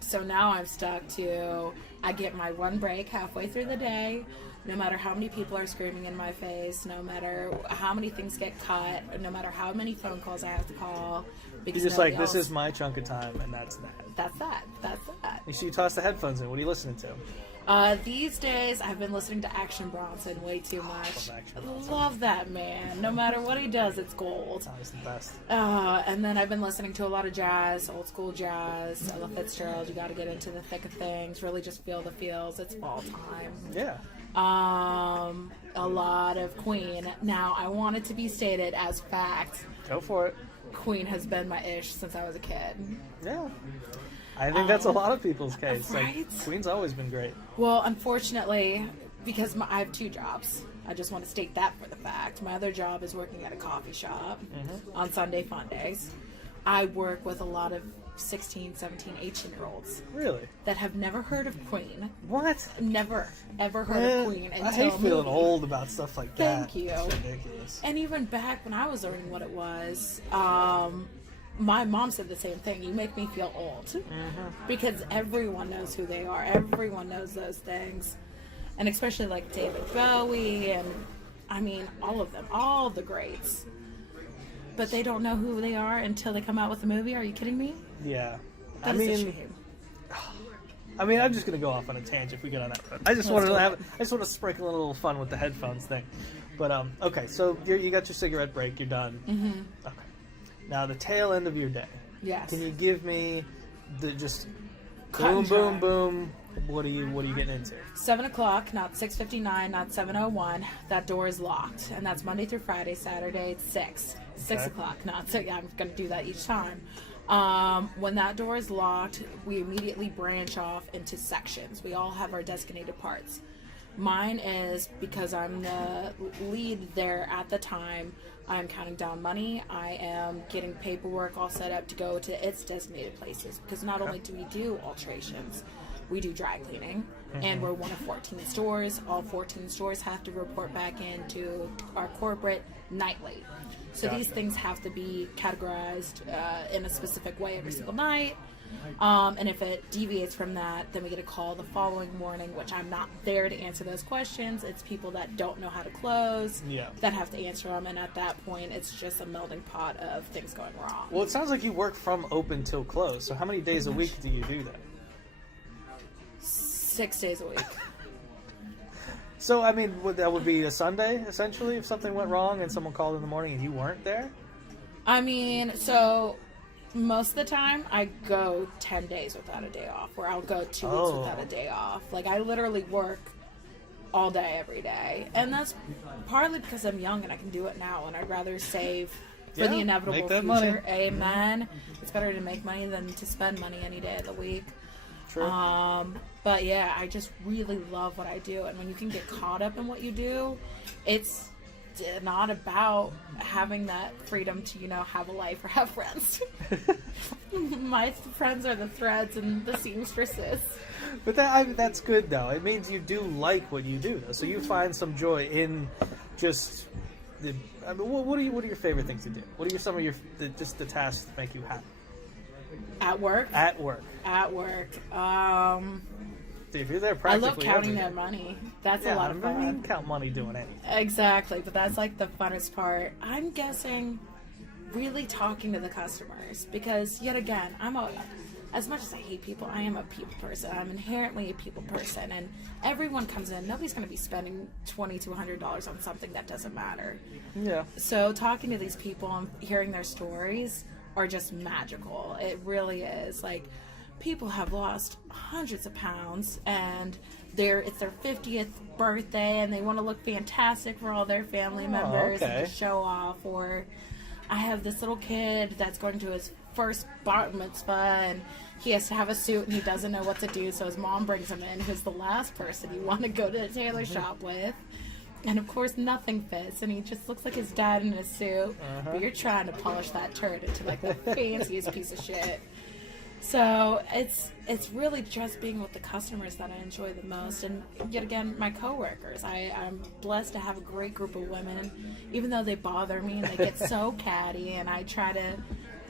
So now I'm stuck to, I get my one break halfway through the day, no matter how many people are screaming in my face, no matter how many things get cut, no matter how many phone calls I have to call. You're just like, this is my chunk of time, and that's that. That's that. You see, you toss the headphones in. What are you listening to? These days, I've been listening to Action Bronson way too much. I love that man. No matter what he does, it's gold. He's the best. And then I've been listening to a lot of jazz, old school jazz, Ella Fitzgerald. You got to get into the thick of things. Really just feel the feels. It's fall time. Yeah. A lot of Queen. Now, I want it to be stated as fact. Go for it. Queen has been my ish since I was a kid. Yeah. I think that's a lot of people's case. Right? Like, Queen's always been great. Well, unfortunately, because I have 2 jobs. I just want to state that for the fact. My other job is working at a coffee shop on Sunday fun days. I work with a lot of 16, 17, 18-year-olds. Really? That have never heard of Queen. What? Never, ever heard of Queen. Until I hate feeling old about stuff like that. Thank you. It's ridiculous. And even back when I was learning what it was, my mom said the same thing. You make me feel old. Because everyone knows who they are. Everyone knows those things. And especially like David Bowie and, I mean, all of them. All the greats. But they don't know who they are until they come out with a movie. Are you kidding me? Yeah. That is a shame. I mean, I'm just gonna go off on a tangent if we get on that road. I just want to sprinkle a little fun with the headphones thing. But okay, so you got your cigarette break. You're done. Mm-hmm. Okay. Now the tail end of your day. Yes. Can you give me the just Cut boom, and boom, dry. boom? What are you getting into? 7 o'clock, not 6:59, not 7:01. That door is locked, and that's Monday through Friday. Saturday, it's 6. 6 o'clock, not 6. I'm going to do that each time. When that door is locked, we immediately branch off into sections. We all have our designated parts. Mine is, because I'm the lead there at the time, I'm counting down money. I am getting paperwork all set up to go to its designated places. Because not only do we do alterations, we do dry cleaning. And we're one of 14 stores. All 14 stores have to report back into our corporate nightly. So these things have to be categorized in a specific way every single night. And if it deviates from that, then we get a call the following morning, which I'm not there to answer those questions. It's people that don't know how to close that have to answer them. And at that point, it's just a melting pot of things going wrong. Well, it sounds like you work from open till close. So how many days a week do you do that? 6 days a week. So, I mean, that would be a Sunday, essentially, if something went wrong and someone called in the morning and you weren't there? I mean, so most of the time I go 10 days without a day off, or I'll go 2 weeks without a day off. Like, I literally work all day, every day. And that's partly because I'm young and I can do it now, and I'd rather save for the inevitable make that future. money. Amen. It's better to make money than to spend money any day of the week. True. But yeah, I just really love what I do. And when you can get caught up in what you do, it's not about having that freedom to, have a life or have friends. My friends are the threads and the seamstresses. But that's good, though. It means you do like what you do, though. So you find some joy in just the... I mean, what are your favorite things to do? What are some of the tasks that make you happy? At work? At work. At work. If you're there I practically love counting every their day. money. That's a lot of fun. I mean, count money doing anything. Exactly, but that's like the funnest part. I'm guessing really talking to the customers, because yet again, as much as I hate people, I am a people person. I'm inherently a people person, and everyone comes in. Nobody's going to be spending $20 to $100 on something that doesn't matter. Yeah. So talking to these people and hearing their stories are just magical. It really is. Like, people have lost hundreds of pounds, and it's their 50th birthday, and they want to look fantastic for all their family members and to show off. Or I have this little kid that's going to his first bar mitzvah, and he has to have a suit, and he doesn't know what to do, so his mom brings him in, who's the last person you want to go to the tailor shop with. And of course, nothing fits, and he just looks like his dad in a suit. But you're trying to polish that turd into like the fanciest piece of shit. So it's really just being with the customers that I enjoy the most, and yet again, my coworkers. I'm blessed to have a great group of women, even though they bother me and they get so catty, and I try to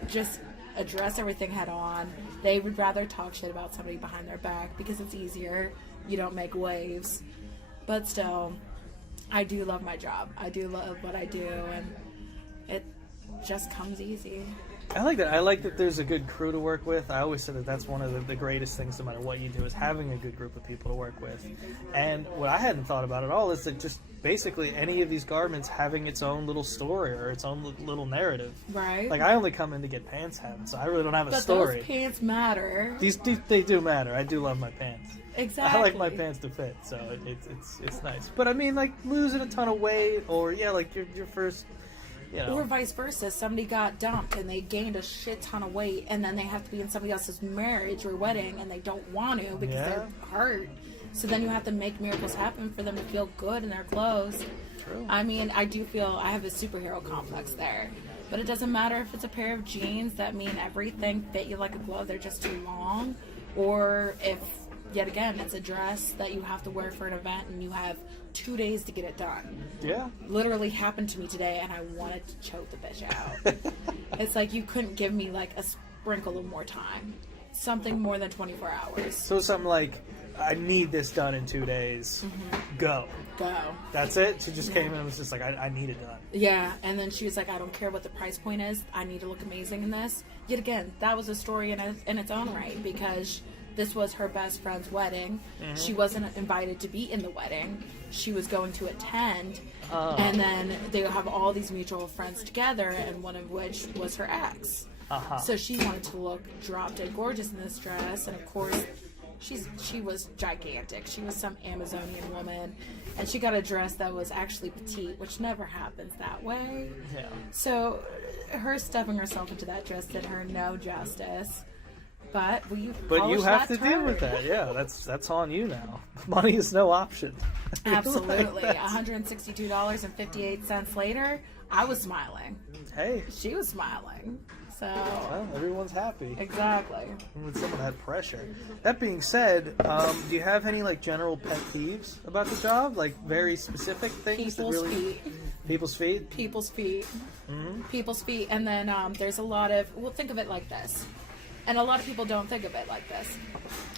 just address everything head on. They would rather talk shit about somebody behind their back because it's easier. You don't make waves, but still, I do love my job. I do love what I do, and it just comes easy. I like that. I like that there's a good crew to work with. I always say that that's one of the greatest things, no matter what you do, is having a good group of people to work with. And what I hadn't thought about at all is that just basically any of these garments having its own little story or its own little narrative. Right. Like, I only come in to get pants hem, so I really don't have a story. But those pants matter. They do matter. I do love my pants. Exactly. I like my pants to fit, so it's nice. But I mean, like, losing a ton of weight, or like your first... Or vice versa. Somebody got dumped and they gained a shit ton of weight, and then they have to be in somebody else's marriage or wedding, and they don't want to because they're hurt. So then you have to make miracles happen for them to feel good in their clothes. True. I mean, I do feel I have a superhero complex there. But it doesn't matter if it's a pair of jeans that mean everything fit you like a glove, they're just too long, or if, yet again, it's a dress that you have to wear for an event and you have 2 days to get it done. Yeah. Literally happened to me today, and I wanted to choke the bitch out. It's like you couldn't give me like a sprinkle of more time. Something more than 24 hours. So something like, I need this done in 2 days. Go. That's it? She just came in and was just like, I need it done. Yeah, and then she was like, I don't care what the price point is. I need to look amazing in this. Yet again, that was a story in its own right, because This was her best friend's wedding. She wasn't invited to be in the wedding. She was going to attend. And then they have all these mutual friends together, and one of which was her ex. So she wanted to look drop dead gorgeous in this dress, and of course, she was gigantic. She was some Amazonian woman, and she got a dress that was actually petite, which never happens that way. Yeah. So her stuffing herself into that dress did her no justice. But you have to deal with that. Yeah, that's on you now. Money is no option. Absolutely. $162.58 later, I was smiling. Hey. She was smiling. So. Well, everyone's happy. Exactly. When someone had pressure. That being said, do you have any like general pet peeves about the job? Like very specific things? People's feet. People's feet? People's feet. People's feet. And then there's a lot of, we'll think of it like this. And a lot of people don't think of it like this.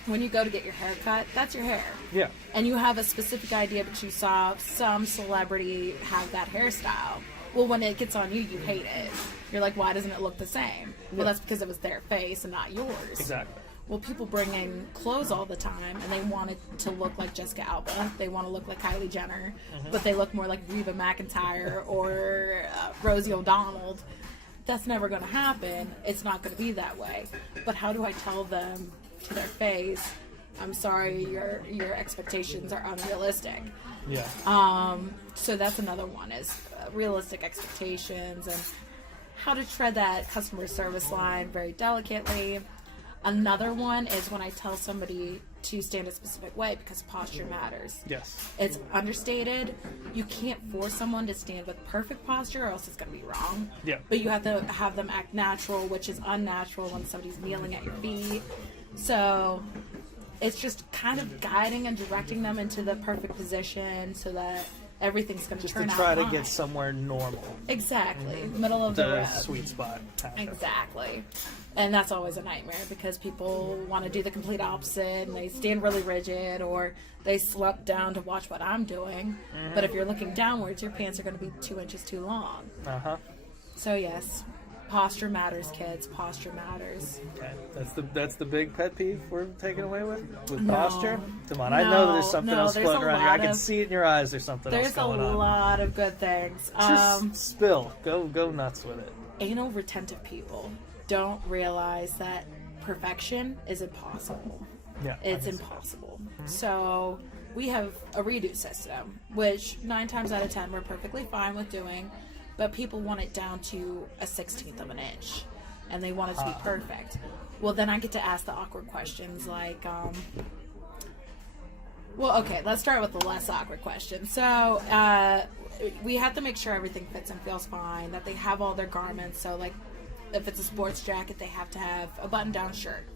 When you go to get your hair cut, that's your hair. Yeah. And you have a specific idea, but you saw some celebrity have that hairstyle. Well, when it gets on you, you hate it. You're like, why doesn't it look the same? Well, that's because it was their face and not yours. Exactly. Well, people bring in clothes all the time, and they want it to look like Jessica Alba. They want to look like Kylie Jenner, but they look more like Reba McEntire or Rosie O'Donnell. That's never going to happen. It's not going to be that way. But how do I tell them to their face, I'm sorry, your expectations are unrealistic? Yeah. So that's another one, is realistic expectations and how to tread that customer service line very delicately. Another one is when I tell somebody to stand a specific way, because posture matters. Yes. It's understated. You can't force someone to stand with perfect posture, or else it's going to be wrong. Yeah. But you have to have them act natural, which is unnatural when somebody's kneeling at your feet. So it's just kind of guiding and directing them into the perfect position so that everything's going to turn out just to try to fine. get somewhere normal. Exactly. Middle of the road. Sweet spot. Exactly. And that's always a nightmare, because people want to do the complete opposite, and they stand really rigid, or they slump down to watch what I'm doing. But if you're looking downwards, your pants are going to be 2 inches too long. So yes, posture matters, kids. Posture matters. Okay, that's the big pet peeve we're taking away with No. posture. Come on, I know there's something else there's floating a around here. I lot can of- see it in your eyes. There's something else There's a going on. lot of good things. Just spill. Go nuts with it. Anal retentive people don't realize that perfection is impossible. Yeah, It's impossible. So we have a redo system, which 9 times out of 10 we're perfectly fine with doing, but people want it down to a 16th of an inch, and they want it to be perfect. Well, then I get to ask the awkward questions like, well, okay, let's start with the less awkward question. So we have to make sure everything fits and feels fine, that they have all their garments. So like, if it's a sports jacket, they have to have a button-down shirt.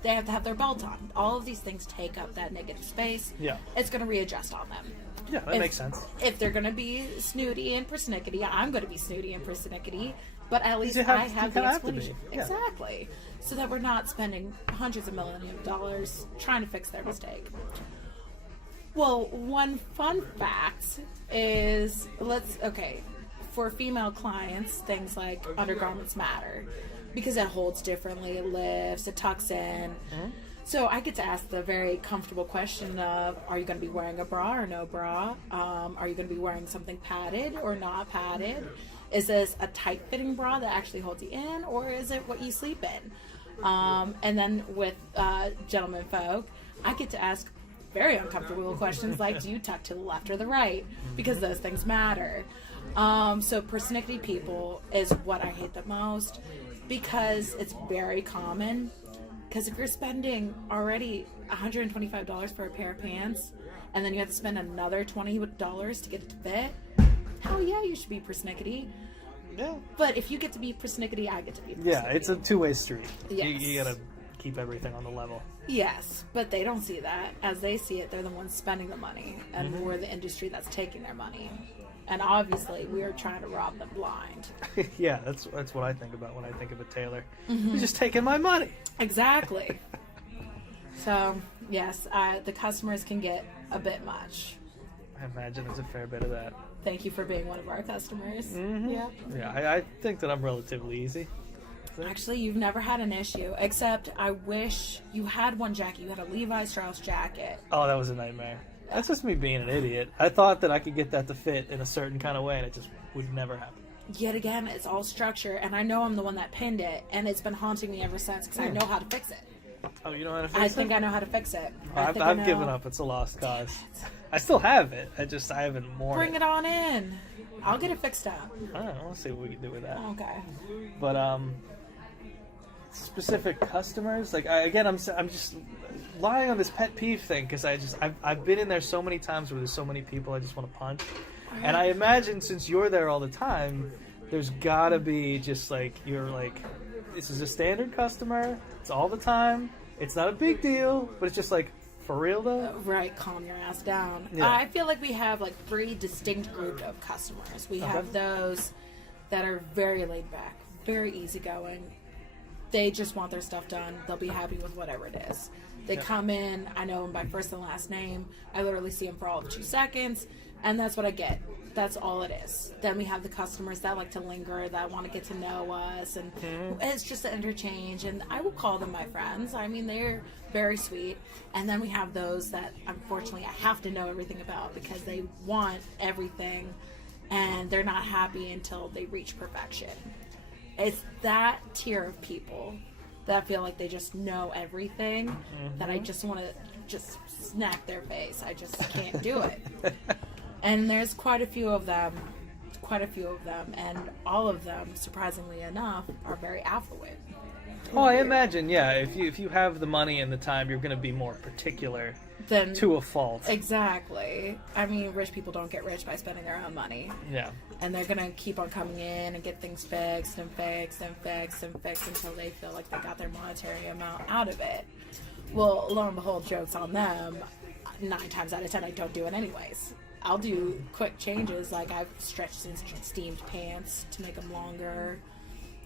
They have to have their belt on. All of these things take up that negative space. Yeah. It's going to readjust on them. Yeah, that makes sense. If they're going to be snooty and persnickety, I'm going to be snooty and persnickety, but at least You I have the have to be. explanation. Yeah. Exactly. So that we're not spending hundreds of millions of dollars trying to fix their mistake. Well, one fun fact is, for female clients, things like undergarments matter, because it holds differently, it lifts, it tucks in. So I get to ask the very comfortable question of, are you going to be wearing a bra or no bra? Are you going to be wearing something padded or not padded? Is this a tight-fitting bra that actually holds you in, or is it what you sleep in? And then with gentlemen folk, I get to ask very uncomfortable questions like, do you tuck to the left or the right? Because those things matter. So persnickety people is what I hate the most, because it's very common. Because if you're spending already $125 for a pair of pants, and then you have to spend another $20 to get it to fit, hell yeah, you should be persnickety. Yeah. But if you get to be persnickety, I get to be persnickety. Yeah, it's a two-way street. Yes. You gotta keep everything on the level. Yes, but they don't see that. As they see it, they're the ones spending the money, and we're the industry that's taking their money. And obviously, we are trying to rob them blind. Yeah, that's what I think about when I think of a tailor. You're just taking my money. Exactly. So, yes, the customers can get a bit much. I imagine there's a fair bit of that. Thank you for being one of our customers. Yeah. Yeah, I think that I'm relatively easy. it? Actually, you've never had an issue, except I wish you had one jacket. You had a Levi Strauss jacket. Oh, that was a nightmare. That's just me being an idiot. I thought that I could get that to fit in a certain kind of way, and it just would never happen. Yet again, it's all structure, and I know I'm the one that pinned it, and it's been haunting me ever since because I know how to fix it. Oh, you know how to fix it? I think I know how to fix it. I've given up. It's a lost cause. I still have it. I haven't worn Bring it on in. I'll get it fixed up. I don't know. We'll see what we can do with that. Okay. But specific customers, like I'm just lying on this pet peeve thing because I've been in there so many times where there's so many people I just want to punch, and I imagine since you're there all the time, there's gotta be just like you're like, this is a standard customer. It's all the time. It's not a big deal, but it's just like, for real though? Right, calm your ass down. Yeah. I feel like we have like 3 distinct groups of customers. We have those that are very laid back, very easygoing. They just want their stuff done. They'll be happy with whatever it is. They come in, I know them by first and last name. I literally see them for all of 2 seconds, and that's what I get. That's all it is. Then we have the customers that like to linger, that want to get to know us, and it's just an interchange, and I will call them my friends. I mean, they're very sweet. And then we have those that, unfortunately, I have to know everything about because they want everything, and they're not happy until they reach perfection. It's that tier of people that feel like they just know everything that I just want to just smack their face. I just can't do it. And there's quite a few of them, and all of them, surprisingly enough, are very affluent. Oh, I imagine, yeah. If you have the money and the time, you're going to be more particular to a fault. Exactly. I mean, rich people don't get rich by spending their own money. Yeah. And they're going to keep on coming in and get things fixed and fixed and fixed and fixed until they feel like they got their monetary amount out of it. Well, lo and behold, joke's on them. 9 times out of 10, I don't do it anyways. I'll do quick changes, like I've stretched and steamed pants to make them longer.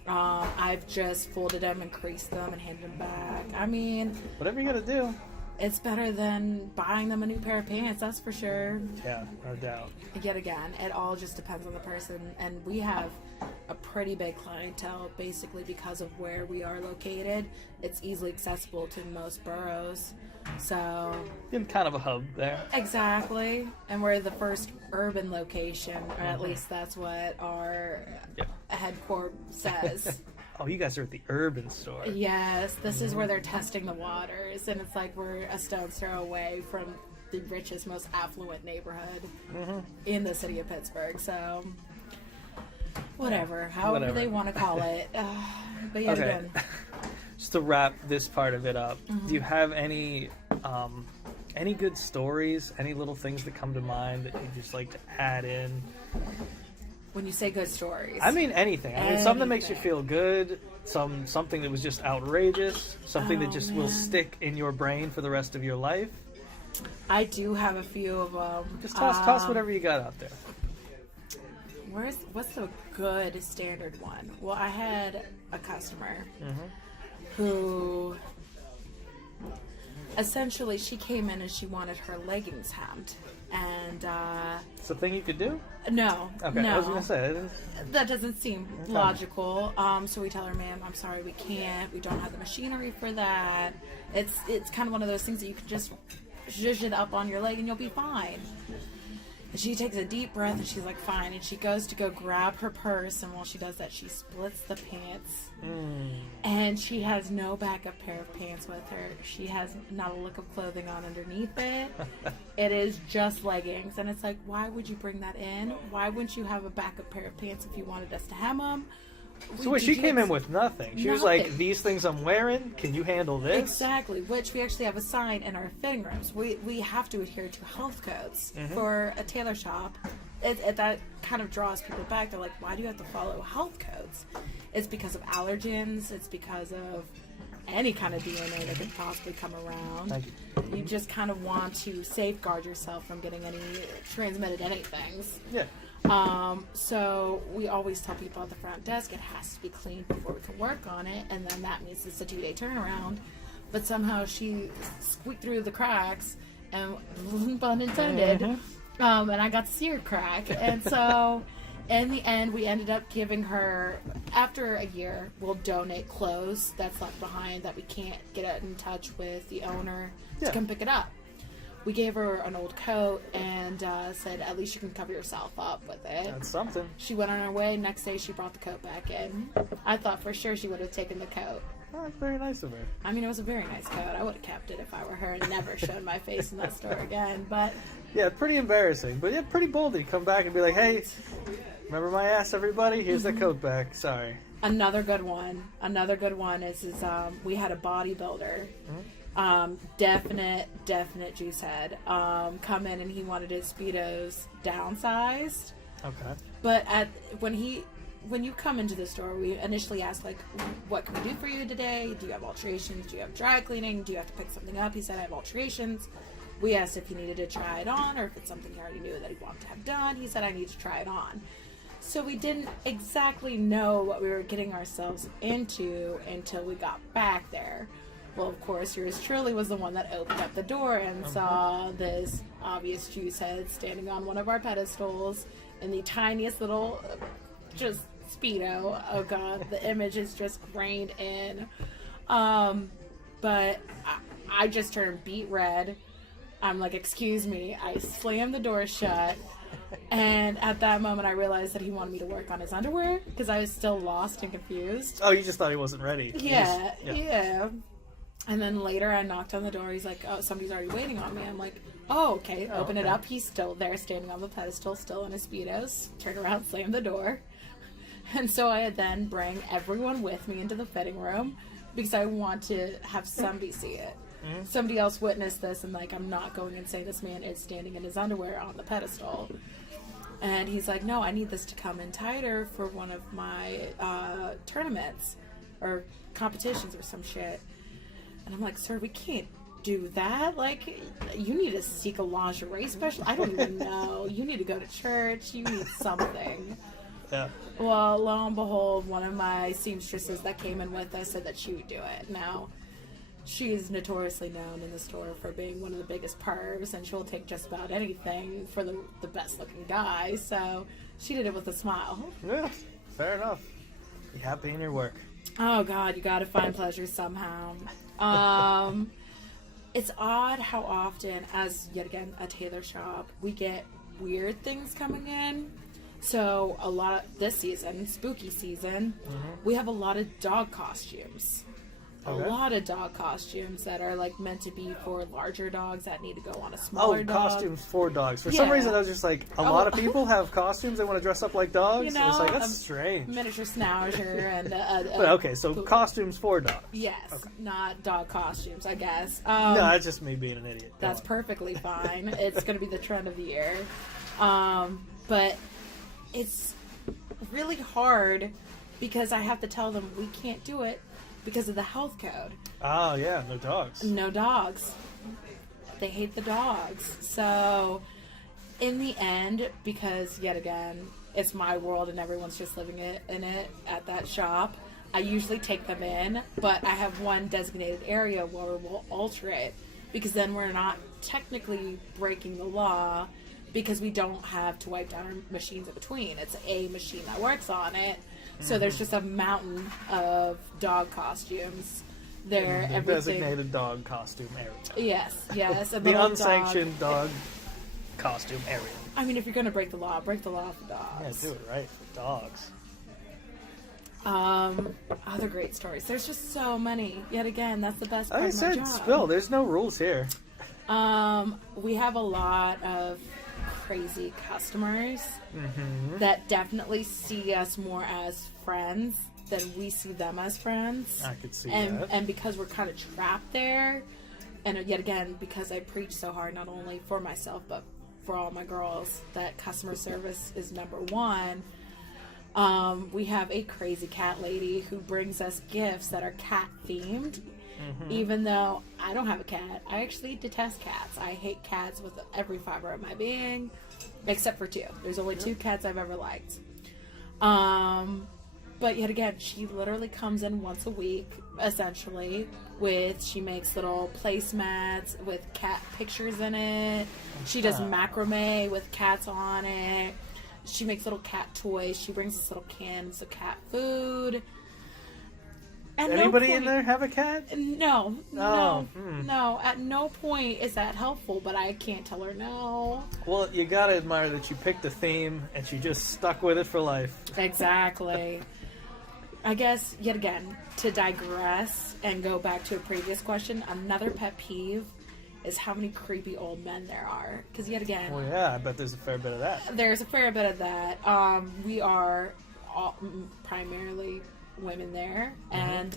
I've just folded them and creased them and handed them back. I mean, whatever you gotta do. It's better than buying them a new pair of pants, that's for sure. Yeah, no doubt. Yet again, it all just depends on the person, and we have a pretty big clientele basically because of where we are located. It's easily accessible to most boroughs. So in kind of a hub there. Exactly. And we're the first urban location, or at least that's what our headquarters says. Oh, you guys are at the urban store. Yes, this is where they're testing the waters, and it's like we're a stone's throw away from the richest, most affluent neighborhood in the city of Pittsburgh. So whatever, however they want to call it. But yet again. Just to wrap this part of it up, do you have any good stories, any little things that come to mind that you just like to add in? When you say good stories, I mean anything. I mean something that makes you feel good, something that was just outrageous, something that just will stick in your brain for the rest of your life. I do have a few of them. Just toss whatever you got out there. What's the good standard one? Well, I had a customer who essentially she came in and she wanted her leggings hemmed, and it's a thing you could do? No. Okay, no. I was gonna say that doesn't seem logical. So we tell her, ma'am, I'm sorry, we can't. We don't have the machinery for that. It's kind of one of those things that you can just zhuzh it up on your leg and you'll be fine. And she takes a deep breath and she's like, fine. And she goes to go grab her purse, and while she does that, she splits the pants. And she has no backup pair of pants with her. She has not a lick of clothing on underneath it. It is just leggings. And it's like, why would you bring that in? Why wouldn't you have a backup pair of pants if you wanted us to hem them? So she came in with nothing. She was like, these things I'm wearing, can you handle this? Exactly, which we actually have a sign in our fitting rooms. We have to adhere to health codes for a tailor shop. That kind of draws people back. They're like, why do you have to follow health codes? It's because of allergens. It's because of any kind of DNA that could possibly come around. You just kind of want to safeguard yourself from getting any transmitted anything. Yeah. So we always tell people at the front desk it has to be cleaned before we can work on it, and then that means it's a 2-day turnaround. But somehow she squeaked through the cracks, and pun intended, and I got to see her crack. And so In the end, we ended up giving her, after a year, we'll donate clothes that's left behind that we can't get in touch with the owner to come pick it up. We gave her an old coat and said, at least you can cover yourself up with it. That's something. She went on her way. Next day, she brought the coat back in. I thought for sure she would have taken the coat. Oh, that's very nice of her. I mean, it was a very nice coat. I would have kept it if I were her and never shown my face in that store again. But yeah, pretty embarrassing. But yeah, pretty bold to come back and be like, hey, remember my ass, everybody? Here's the coat back. Sorry. Another good one is we had a bodybuilder, definite juice head, come in and he wanted his Speedos downsized. Okay. But when you come into the store, we initially ask, like, what can we do for you today? Do you have alterations? Do you have dry cleaning? Do you have to pick something up? He said, I have alterations. We asked if he needed to try it on or if it's something he already knew that he wanted to have done. He said, I need to try it on. So we didn't exactly know what we were getting ourselves into until we got back there. Well, of course, yours truly was the one that opened up the door and saw this obvious juice head standing on one of our pedestals in the tiniest little just Speedo. Oh God, the image is just grained in. But I just turned beet red. I'm like, excuse me. I slammed the door shut. And at that moment, I realized that he wanted me to work on his underwear because I was still lost and confused. Oh, you just thought he wasn't ready. Yeah. And then later, I knocked on the door. He's like, oh, somebody's already waiting on me. I'm like, oh, okay. Open it up. He's still there, standing on the pedestal, still in his Speedos. Turn around, slam the door. And so I then bring everyone with me into the fitting room because I want to have somebody see it. Somebody else witnessed this and like, I'm not going and saying this man is standing in his underwear on the pedestal. And he's like, no, I need this to come in tighter for one of my tournaments or competitions or some shit. And I'm like, sir, we can't do that. Like, you need to seek a lingerie special. I don't even know. You need to go to church. You need something. Yeah. Well, lo and behold, one of my seamstresses that came in with us said that she would do it. Now, she is notoriously known in the store for being one of the biggest pervs, and she'll take just about anything for the best-looking guy. So she did it with a smile. Yeah, fair enough. Be happy in your work. Oh, God, you got to find pleasure somehow. It's odd how often, as, yet again, a tailor shop, we get weird things coming in. So a lot of this season, spooky season, we have a lot of dog costumes. Okay. A lot of dog costumes that are like meant to be for larger dogs that need to go on a smaller dog. Costumes for dogs. For some reason, I was just like, a lot of people have costumes they want to dress up like dogs. You know, it's like, that's strange. Miniature schnauzer and but okay, so costumes for dogs. Yes, not dog costumes, I guess. No, that's just me being an idiot. That's perfectly fine. It's going to be the trend of the year. But it's really hard because I have to tell them we can't do it because of the health code. Oh, yeah, no dogs. No dogs. They hate the dogs. So, in the end, because, yet again, it's my world and everyone's just living in it at that shop, I usually take them in, but I have one designated area where we'll alter it, because then we're not technically breaking the law, because we don't have to wipe down our machines in between. It's a machine that works on it. So there's just a mountain of dog costumes there. The designated dog costume area. Yes. The unsanctioned dog costume area. I mean, if you're going to break the law for dogs. Yeah, do it right for dogs. Other great stories. There's just so many. Yet again, that's the best part Like I of my said, job. spill. There's no rules here. We have a lot of crazy customers that definitely see us more as friends than we see them as friends. I could see that. And because we're kind of trapped there, and yet again, because I preach so hard, not only for myself, but for all my girls, that customer service is number one. We have a crazy cat lady who brings us gifts that are cat themed. Even though I don't have a cat, I actually detest cats. I hate cats with every fiber of my being, except for two. There's only two cats I've ever liked. But yet again, she literally comes in once a week, essentially, she makes little placemats with cat pictures in it. She does macrame with cats on it. She makes little cat toys. She brings us little cans of cat food. At Anybody in there have a cat? No. Oh, No. At no point is that helpful, but I can't tell her no. Well, you gotta admire that you picked a theme and she just stuck with it for life. Exactly. I guess, yet again, to digress and go back to a previous question, another pet peeve is how many creepy old men there are. Because, yet again... Well, yeah, I bet there's a fair bit of that. There's a fair bit of that. We are primarily women there. And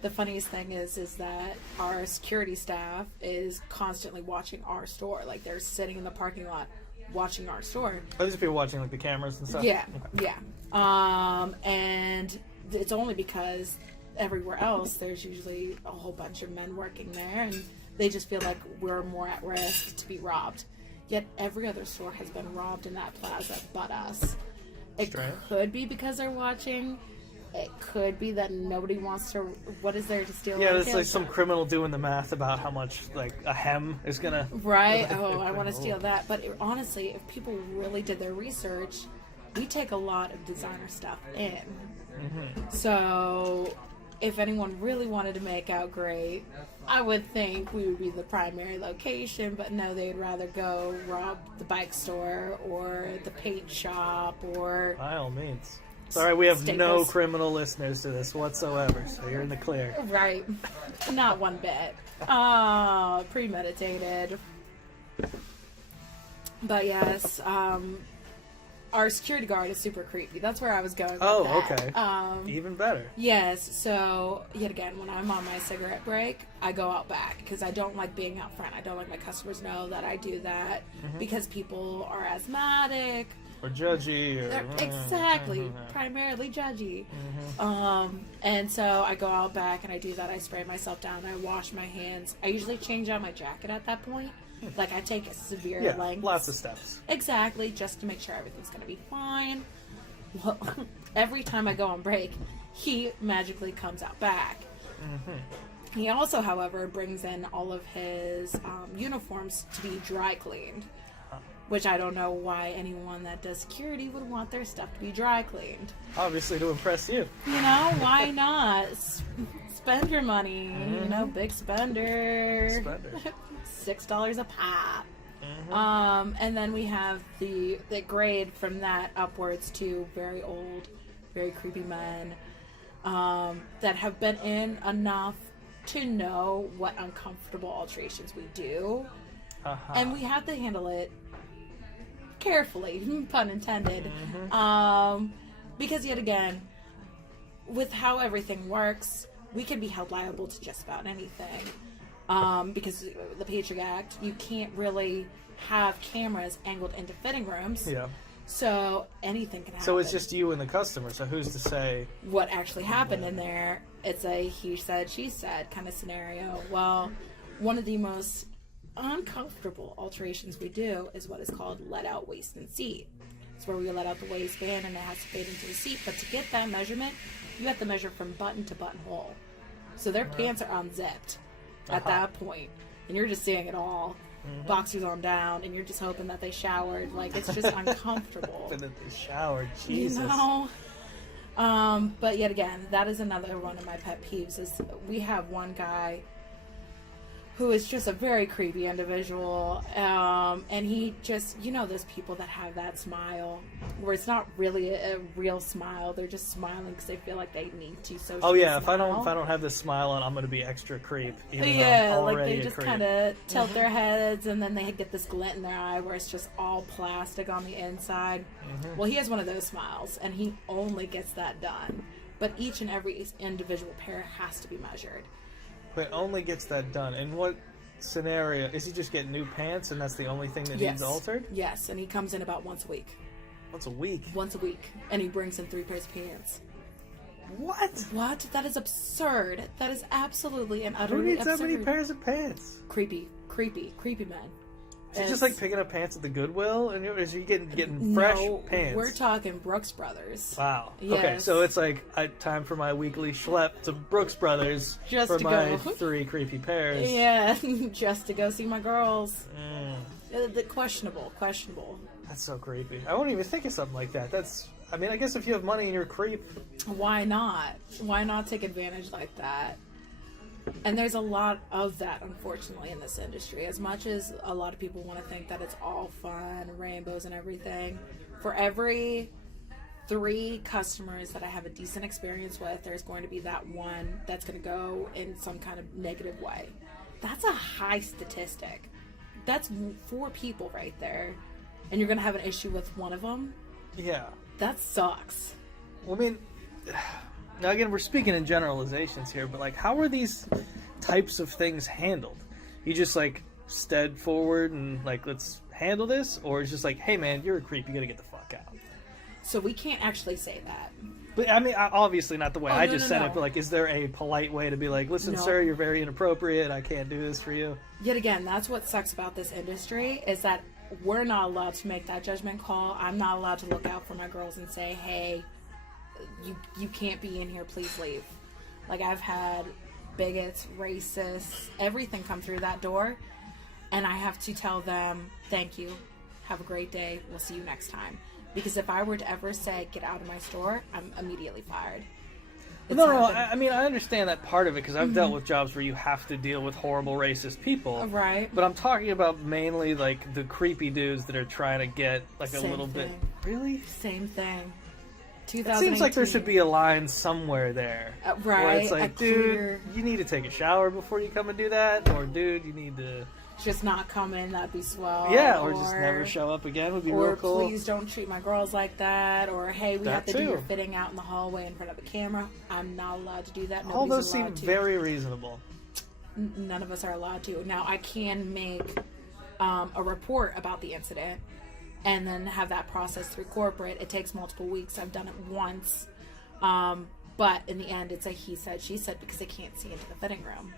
the funniest thing is that our security staff is constantly watching our store. Like, they're sitting in the parking lot watching our store. Are these people watching, like, the cameras and stuff? Yeah, yeah. And it's only because everywhere else there's usually a whole bunch of men working there, and they just feel like we're more at risk to be robbed. Yet every other store has been robbed in that plaza but us. It Strange. could be because they're watching. It could be that nobody wants to... What is there to steal? Yeah, there's like some criminal doing the math about how much, like, a hem is gonna... Right? Oh, I want to steal that. But honestly, if people really did their research, we take a lot of designer stuff in. So if anyone really wanted to make out great, I would think we would be the primary location, but no, they'd rather go rob the bike store or the paint shop or... By all means. Sorry, we have no Staples. criminal listeners to this whatsoever, so you're in the clear. Right. Not one bit. Premeditated. But yes, our security guard is super creepy. That's where I was going with that. Okay. Even better. Yes, so, yet again, when I'm on my cigarette break, I go out back because I don't like being out front. I don't like my customers know that I do that because people are asthmatic. Or judgy. Or... Exactly. Primarily judgy. And so I go out back and I do that. I spray myself down. I wash my hands. I usually change out my jacket at that point. Like, I take a severe length. Lots of steps. Exactly, just to make sure everything's going to be fine. Well, every time I go on break, he magically comes out back. He also, however, brings in all of his uniforms to be dry cleaned. Which I don't know why anyone that does security would want their stuff to be dry cleaned. Obviously to impress you. You know, why not? Spend your money. You know, big spender. $6 a pop. And then we have the grade from that upwards to very old, very creepy men that have been in enough to know what uncomfortable alterations we do. And we have to handle it carefully, pun intended. Because yet again, with how everything works, we can be held liable to just about anything. Because the Patriot Act, you can't really have cameras angled into fitting rooms. Yeah. So anything can happen. So it's just you and the customer, so who's to say... What actually happened in there, it's a he said, she said kind of scenario. Well, one of the most uncomfortable alterations we do is what is called let out waist and seat. It's where we let out the waistband and it has to fit into the seat. But to get that measurement, you have to measure from button to buttonhole. So their pants are unzipped at that point, and you're just seeing it all. Boxers on down, and you're just hoping that they showered. Like, it's just uncomfortable. That they showered, Jesus. You know? But yet again, that is another one of my pet peeves. Is we have one guy who is just a very creepy individual, and he just, you know, those people that have that smile where it's not really a real smile, they're just smiling because they feel like they need to socially Oh yeah, smile. if I don't have this smile on, I'm gonna be extra creep. Even Yeah, though I'm like already they a just creep. kind of tilt their heads, and then they get this glint in their eye where it's just all plastic on the inside. Well, he has one of those smiles, and he only gets that done. But each and every individual pair has to be measured. But only gets that done. In what scenario? Is he just getting new pants and that's the only thing that needs altered? Yes, and he comes in about once a week. Once a week? Once a week. And he brings in 3 pairs of pants. What? What? That is absurd. That is absolutely and Who utterly needs absurd. that many pairs of pants? Creepy men. Is he just like picking up pants at the Goodwill? And is he getting fresh pants? We're talking Brooks Brothers. Wow. Yes. Okay, so it's like time for my weekly schlep to Brooks Brothers Just for to my go. 3 creepy pairs. Yeah, just to go see my girls. The questionable. That's so creepy. I won't even think of something like that. I mean, I guess if you have money and you're a creep. Why not? Why not take advantage like that? And there's a lot of that, unfortunately, in this industry. As much as a lot of people want to think that it's all fun, rainbows and everything, for every 3 customers that I have a decent experience with, there's going to be that one that's going to go in some kind of negative way. That's a high statistic. That's 4 people right there. And you're going to have an issue with one of them? Yeah. That sucks. Well, I mean, now again, we're speaking in generalizations here, but like, how are these types of things handled? You just like stead forward and like, let's handle this? Or it's just like, hey man, you're a creep, you gotta get the fuck out. So we can't actually say that. But I mean, obviously not the way I just said no. it, but like, is there a polite way to be like, listen, No. sir, you're very inappropriate, I can't do this for you? Yet again, that's what sucks about this industry, is that we're not allowed to make that judgment call. I'm not allowed to look out for my girls and say, hey, you can't be in here, please leave. Like, I've had bigots, racists, everything come through that door, and I have to tell them, thank you, have a great day, we'll see you next time. Because if I were to ever say, get out of my store, I'm immediately fired. No, I mean, I understand that part of it, because I've dealt with jobs where you have to deal with horrible racist people. Right. But I'm talking about mainly, like, the creepy dudes that are trying to get, like, a little bit... Really? Same thing. It seems like there should be a line somewhere there. Right. Where it's like, dude, clear... you need to take a shower before you come and do that. Or, dude, you need to... just not come in, that'd be swell. Yeah, or just never show up again would be real cool. Or please don't treat my girls like that. Or, hey, we have to do your too. fitting out in the hallway in front of a camera. I'm not allowed to do that. All Nobody's those seem allowed to. very reasonable. None of us are allowed to. Now, I can make a report about the incident and then have that process through corporate. It takes multiple weeks. I've done it once. But in the end, it's a he said, she said, because they can't see into the fitting room.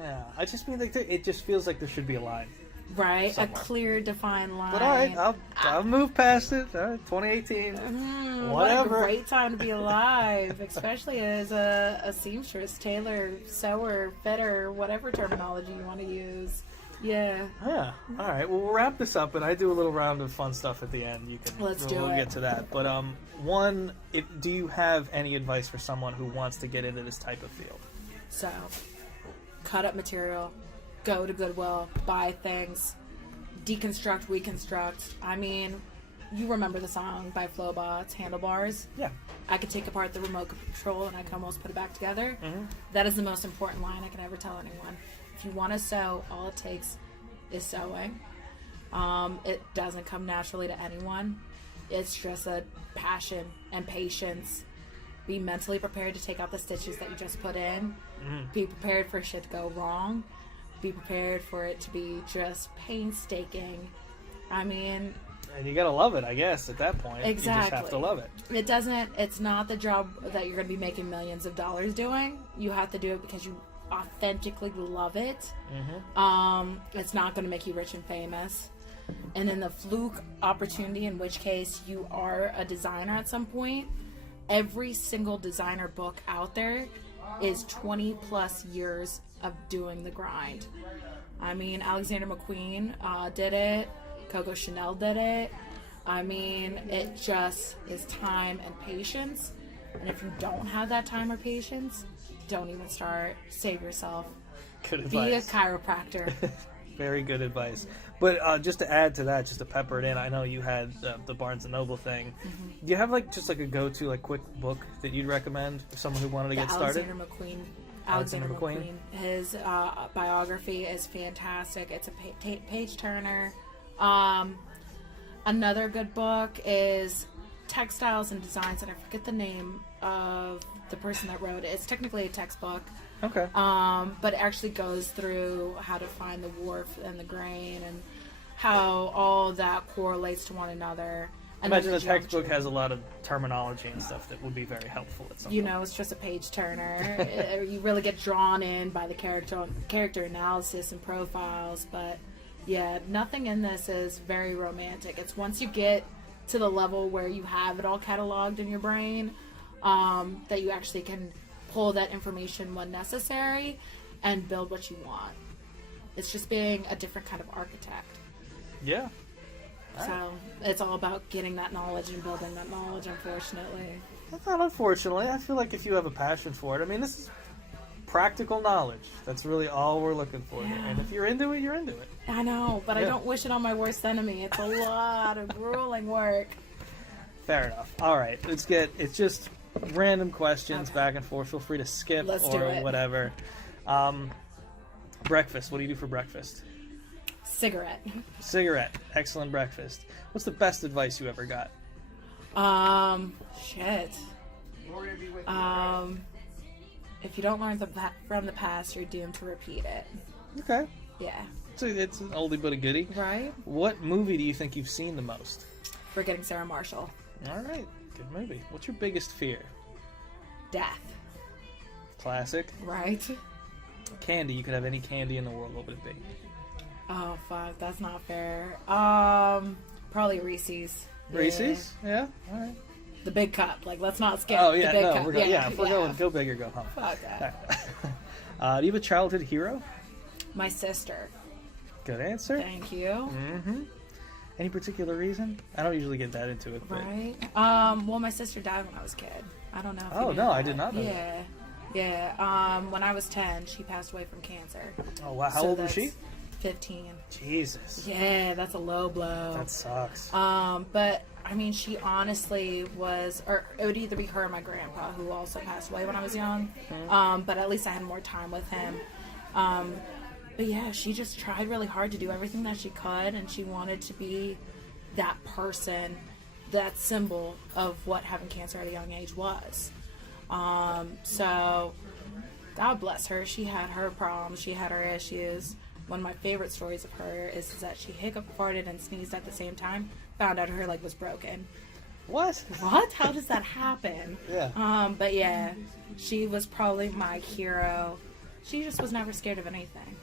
Yeah, I just mean like it just feels like there should be a line. Right, somewhere. A clear, defined line. But all right, I'll move past it. All right, 2018. Whatever. What a great time to be alive, especially as a seamstress, tailor, sewer, fitter, whatever terminology you want to use. Yeah. Yeah. All right. Well, we'll wrap this up, and I do a little round of fun stuff at the end. We'll get to that. But do you have any advice for someone who wants to get into this type of field? So, cut up material, go to Goodwill, buy things, deconstruct, reconstruct. I mean, you remember the song by Flowbots, Handlebars? Yeah. I could take apart the remote control and I can almost put it back together. Mm-hmm. That is the most important line I can ever tell anyone. If you want to sew, all it takes is sewing. It doesn't come naturally to anyone. It's just a passion and patience. Be mentally prepared to take out the stitches that you just put in. Mm. Be prepared for shit to go wrong. Be prepared for it to be just painstaking. I mean... And you gotta love it, I guess, at that point. Exactly. You just have to love it. It's not the job that you're going to be making millions of dollars doing. You have to do it because you authentically love it. Mm-hmm. It's not going to make you rich and famous. And then the fluke opportunity, in which case you are a designer at some point. Every single designer book out there is 20 plus years of doing the grind. I mean, Alexander McQueen did it. Coco Chanel did it. I mean, it just is time and patience. And if you don't have that time or patience, don't even start. Save yourself. Good advice. Be a chiropractor. Very good advice. But just to add to that, just to pepper it in, I know you had the Barnes & Noble thing. Mm-hmm. Do you have just a go-to quick book that you'd recommend for someone who wanted to get started? Alexander McQueen. His biography is fantastic. It's a page turner. Another good book is Textiles and Designs, and I forget the name of the person that wrote it. It's technically a textbook. Okay. But it actually goes through how to find the warp and the grain and how all that correlates to one another. And imagine the textbook has a lot of terminology and stuff that would be very helpful at some point. It's just a page turner. You really get drawn in by the character analysis and profiles, but yeah, nothing in this is very romantic. It's once you get to the level where you have it all cataloged in your brain, that you actually can pull that information when necessary and build what you want. It's just being a different kind of architect. Yeah. So it's all about getting that knowledge and building that knowledge, unfortunately. That's not unfortunately. I feel like if you have a passion for it, I mean, this is practical knowledge. That's really all we're looking for. Yeah. And if you're into it, you're into it. I know, but I Yeah. don't wish it on my worst enemy. It's a lot of grueling work. Fair enough. All right, it's just random questions back and forth. Feel free to skip Let's do or it. whatever. Breakfast. What do you do for breakfast? Cigarette. Cigarette. Excellent breakfast. What's the best advice you ever got? Shit. If you don't learn from the past, you're doomed to repeat it. Okay. Yeah. So it's an oldie but a goodie. Right? What movie do you think you've seen the most? Forgetting Sarah Marshall. All right. Good movie. What's your biggest fear? Death. Classic. Right? Candy. You could have any candy in the world. What would it be? Oh, fuck. That's not fair. Probably Reese's. Reese's? Yeah. All right. The big cup. Like, let's not skip Oh, yeah. the big No, cup. we're going, if we're going, go big or go home. Fuck that. Do you have a childhood hero? My sister. Good answer. Thank you. Mm-hmm. Any particular reason? I don't usually get that into it. But... Right? Well, my sister died when I was a kid. I don't know if you Oh, knew no, that. I did not know that. Yeah. When I was 10, she passed away from cancer. Oh, wow. How So old was she? that's 15. Jesus. Yeah, that's a low blow. That sucks. But I mean, she honestly was, or it would either be her or my grandpa, who also passed away when I was young. But at least I had more time with him. But yeah, she just tried really hard to do everything that she could, and she wanted to be that person, that symbol of what having cancer at a young age was. So God bless her. She had her problems. She had her issues. One of my favorite stories of her is that she hiccuped, farted, and sneezed at the same time. Found out her leg was broken. What? What? How does that happen? Yeah. But yeah, she was probably my hero. She just was never scared of anything.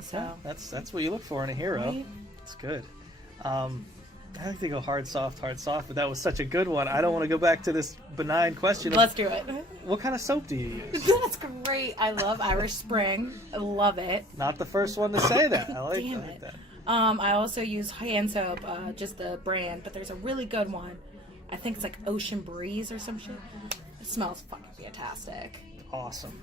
So That's what you look for in a hero. Right? That's good. I like to go hard, soft, but that was such a good one. I don't want to go back to this benign question. Let's do it. What kind of soap do you use? That's great. I love Irish Spring. I love it. Not the first one to say that. I like, Damn I like it. that. I also use hand soap, just the brand, but there's a really good one. I think it's like Ocean Breeze or some shit. It smells fucking fantastic. Awesome.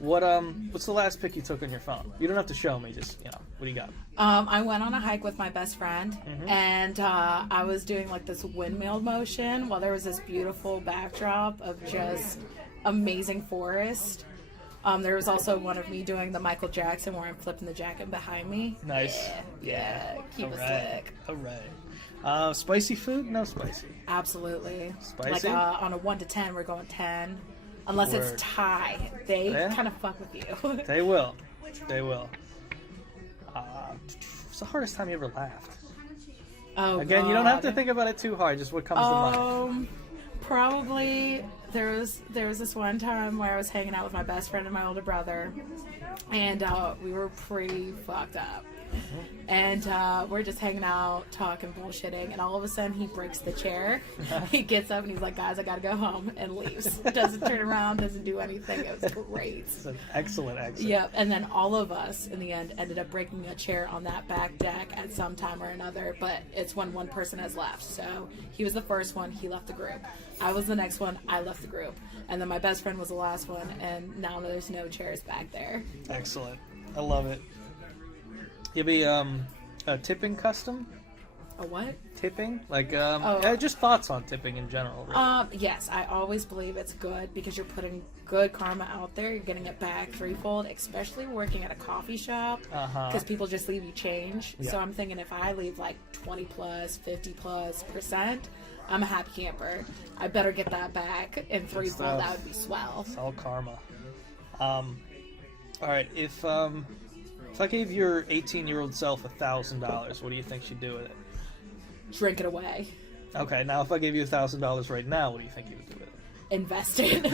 What's the last pic you took on your phone? You don't have to show me. Just what do you got? I went on a hike with my best friend, and I was doing like this windmill motion while there was this beautiful backdrop of just amazing forest. There was also one of me doing the Michael Jackson where I'm flipping the jacket behind me. Nice. Yeah. Keep All it right. slick. All right. Spicy food? No spicy. Absolutely. Spicy? Like on a 1 to 10, we're going 10. Unless Word. it's Thai, they Yeah? kind of fuck with you. They will. They will. What's the hardest time you ever laughed? Oh, Again, you don't have to God. think about it too hard. Just what comes to mind. Probably there was this one time where I was hanging out with my best friend and my older brother, and we were pretty fucked up. And we're just hanging out, talking, bullshitting, and all of a sudden he breaks the chair. He gets up and he's like, "Guys, I gotta go home," and leaves. Doesn't turn around, doesn't do anything. It was great. It's an excellent. Yep, and then all of us in the end ended up breaking a chair on that back deck at some time or another, but it's when one person has left. So he was the first one, he left the group. I was the next one, I left the group. And then my best friend was the last one, and now there's no chairs back there. Excellent. I love it. You be a tipping custom? A what? Tipping? Like, Oh. just thoughts on tipping in general. Really. Yes, I always believe it's good because you're putting good karma out there. You're getting it back threefold, especially working at a coffee shop because people just leave you change. Yeah. So I'm thinking if I leave like 20 plus, 50 plus % I'm a happy camper. I better get that back in threefold. stuff. That would be swell. It's all karma. All right, if I gave your 18-year-old self $1,000, what do you think she'd do with it? Drink it away. Okay, now if I gave you $1,000 right now, what do you think you would do with it? Invest it.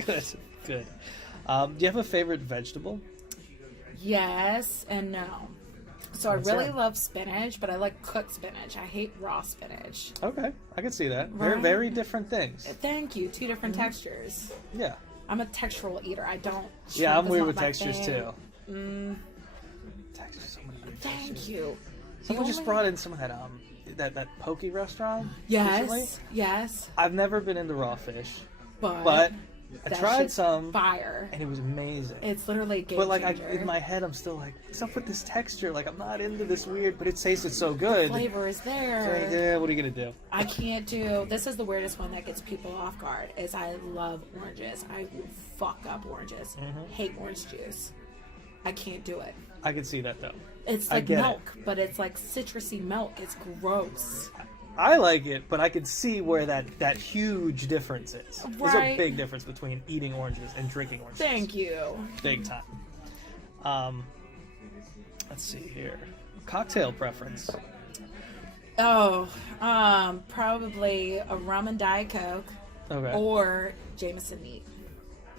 Okay, good. Do you have a favorite vegetable? Yes and no. So I What's really that? love spinach, but I like cooked spinach. I hate raw spinach. Okay, I can see that. Very, Right. very different things. Thank you. Two different textures. Yeah. I'm a textural eater. I don't. Yeah, shrimp I'm is weird not with my textures thing. too. Textures, so many Thank you. Someone just brought in some of that poke restaurant. recently. Yes. I've never been into raw fish, But I that tried shit's some, fire. and it was amazing. It's literally a game But like changer. in my head, I'm still like, what's up with this texture? Like I'm not into this weird, but it tasted so good. Flavor is So, there. yeah, what are you gonna do? I can't do. This is the weirdest one that gets people off guard. Is I love oranges. I will fuck up oranges. Hate orange juice. I can't do it. I can see that though. It's I like get milk, but it's like citrusy milk. It's gross. I like it, but I can see where that huge difference is. There's a Right. big difference between eating oranges and drinking oranges. Thank you. Big time. Let's see here. Cocktail preference. Oh, probably a rum and Diet Coke Okay. or Jameson neat.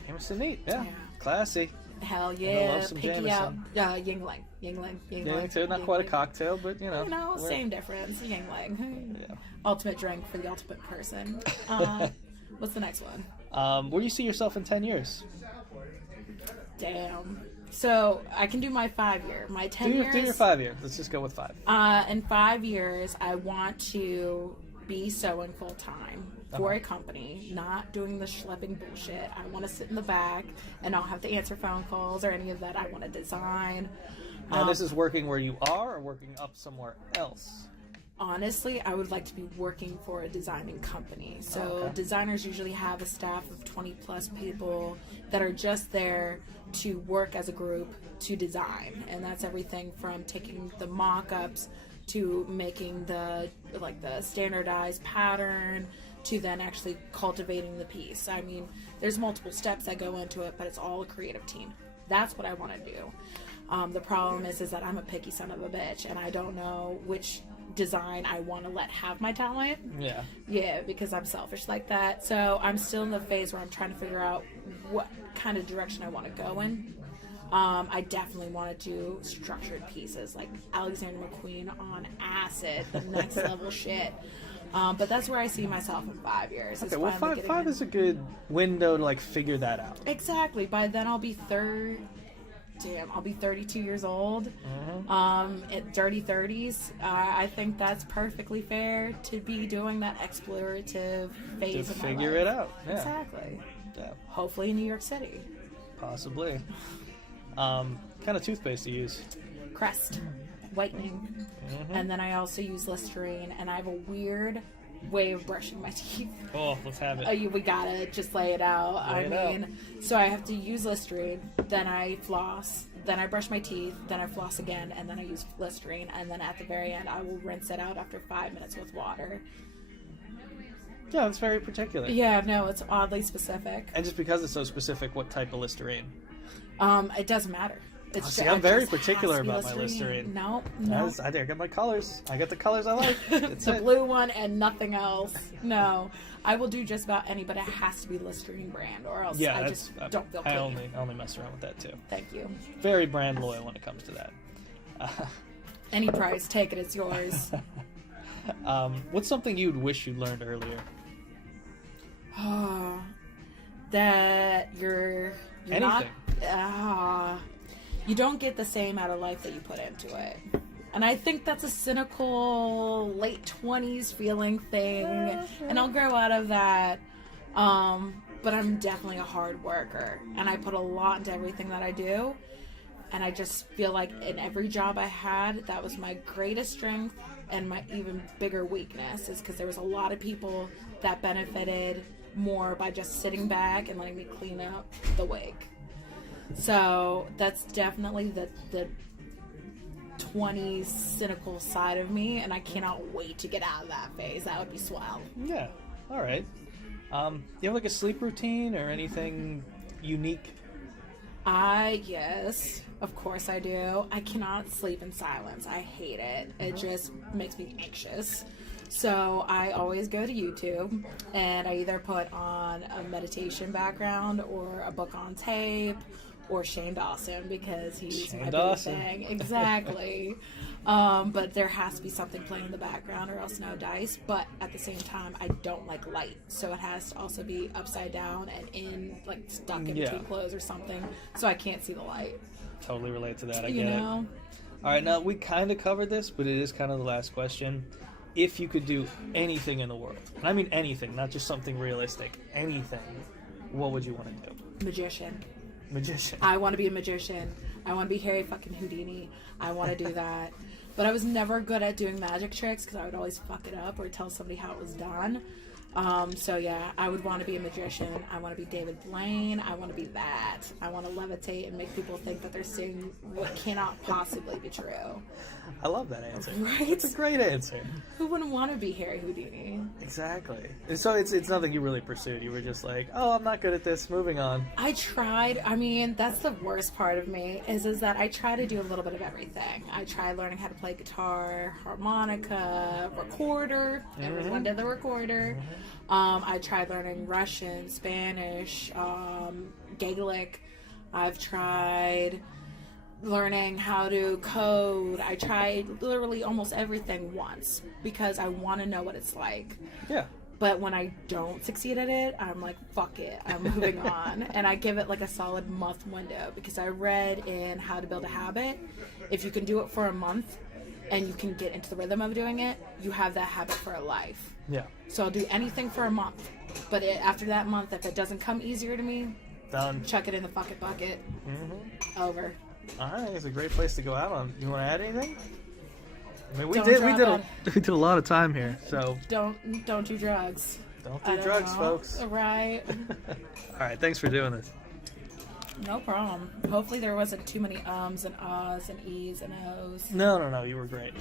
Jameson neat. Yeah. Yeah. Classy. Hell I yeah. love some Picky out. Jameson. Yingling. Yeah, too. Not quite a cocktail, but you know. we're- Same difference. Yingling. Yeah. Ultimate drink for the ultimate person. What's the next one? Where do you see yourself in 10 years? Damn. So I can do my 5 year. My 10 years. Do your 5 year. Let's just go with 5. In 5 years, I want to be sewing full time for a company, not doing the schlepping bullshit. I want to sit in the back and not have to answer phone calls or any of that. I want to design. Now, this is working where you are or working up somewhere else? Honestly, I would like to be working for a designing company. So Okay. designers usually have a staff of 20 plus people that are just there to work as a group to design. And that's everything from taking the mock-ups to making the standardized pattern to then actually cultivating the piece. I mean, there's multiple steps that go into it, but it's all a creative team. That's what I want to do. The problem is that I'm a picky son of a bitch, and I don't know which design I want to let have my talent. Yeah. Yeah, because I'm selfish like that. So I'm still in the phase where I'm trying to figure out what kind of direction I want to go in. I definitely want to do structured pieces like Alexander McQueen on acid, the next level shit. But that's where I see myself in 5 years. Okay, well, five is a good window to like figure that out. Exactly. By then I'll be 32 years old. At dirty 30s. I think that's perfectly fair to be doing that explorative phase To of my figure life. it out. Yeah. Exactly. Yeah. Hopefully in New York City. Possibly. Kind of toothpaste to use? Crest. Whitening. And then I also use Listerine, and I have a weird way of brushing my teeth. Oh, let's have it. We gotta just lay it out. So I have to use Listerine, then I floss, then I brush my teeth, then I floss again, and then I use Listerine, and then at the very end I will rinse it out after 5 minutes with water. Yeah, that's very particular. Yeah, no, it's oddly specific. And just because it's so specific, what type of Listerine? It doesn't matter. See, I'm very particular about my Listerine. No. I got my colors. I got the colors I like. It's The it. blue one and nothing else. No, I will do just about any, but it has to be Listerine brand, or else Yeah, I just don't feel I clean. only mess around with that too. Thank you. Very brand loyal when it comes to that. Any price, take it. It's yours. What's something you'd wish you learned earlier? That you're not. Anything. You don't get the same out of life that you put into it. And I think that's a cynical late 20s feeling thing. And I'll grow out of that. But I'm definitely a hard worker. And I put a lot into everything that I do. And I just feel like in every job I had, that was my greatest strength and my even bigger weakness, is because there was a lot of people that benefited more by just sitting back and letting me clean up the wake. So that's definitely the 20s cynical side of me, and I cannot wait to get out of that phase. That would be swell. Yeah. All right. You have like a sleep routine or anything unique? Yes, of course I do. I cannot sleep in silence. I hate it. It just makes me anxious. So I always go to YouTube, and I either put on a meditation background or a book on tape or Shane Dawson, because he's my big thing. Exactly. But there has to be something playing in the background or else no dice. But at the same time, I don't like light. So it has to also be upside down and stuck in between clothes or something. So I can't see the light. Totally relate to that. I You get know? All right, now we kind of covered this, but it is kind of the last question. If you could do anything in the world, and I mean anything, not just something realistic, anything, what would you want to do? Magician. Magician. I want to be a magician. I want to be Harry fucking Houdini. I want to do that. But I was never good at doing magic tricks because I would always fuck it up or tell somebody how it was done. So yeah, I would want to be a magician. I want to be David Blaine. I want to be that. I want to levitate and make people think that they're seeing what cannot possibly be true. I love that answer. Right? It's a great answer. Who wouldn't want to be Harry Houdini? Exactly. And so it's nothing you really pursued. You were just like, oh, I'm not good at this. Moving on. I tried. I mean, that's the worst part of me is that I try to do a little bit of everything. I tried learning how to play guitar, harmonica, recorder. Everyone did the recorder. I tried learning Russian, Spanish, Gaelic. I've tried learning how to code. I tried literally almost everything once because I want to know what it's like. Yeah. But when I don't succeed at it, I'm like, fuck it, I'm moving on. And I give it like a solid month window because I read in How to Build a Habit, if you can do it for a month and you can get into the rhythm of doing it, you have that habit for a life. Yeah. So I'll do anything for a month. But after that month, if it doesn't come easier to me, done. chuck it in the fucking bucket. Over. All right, it's a great place to go out on. You want to add anything? I mean, we Don't did a lot of time here, so Don't do drugs. don't I do don't drugs, know. folks. Right. All right, thanks for doing this. No problem. Hopefully there wasn't too many ums and ahs and e's and ohs. No, you were great.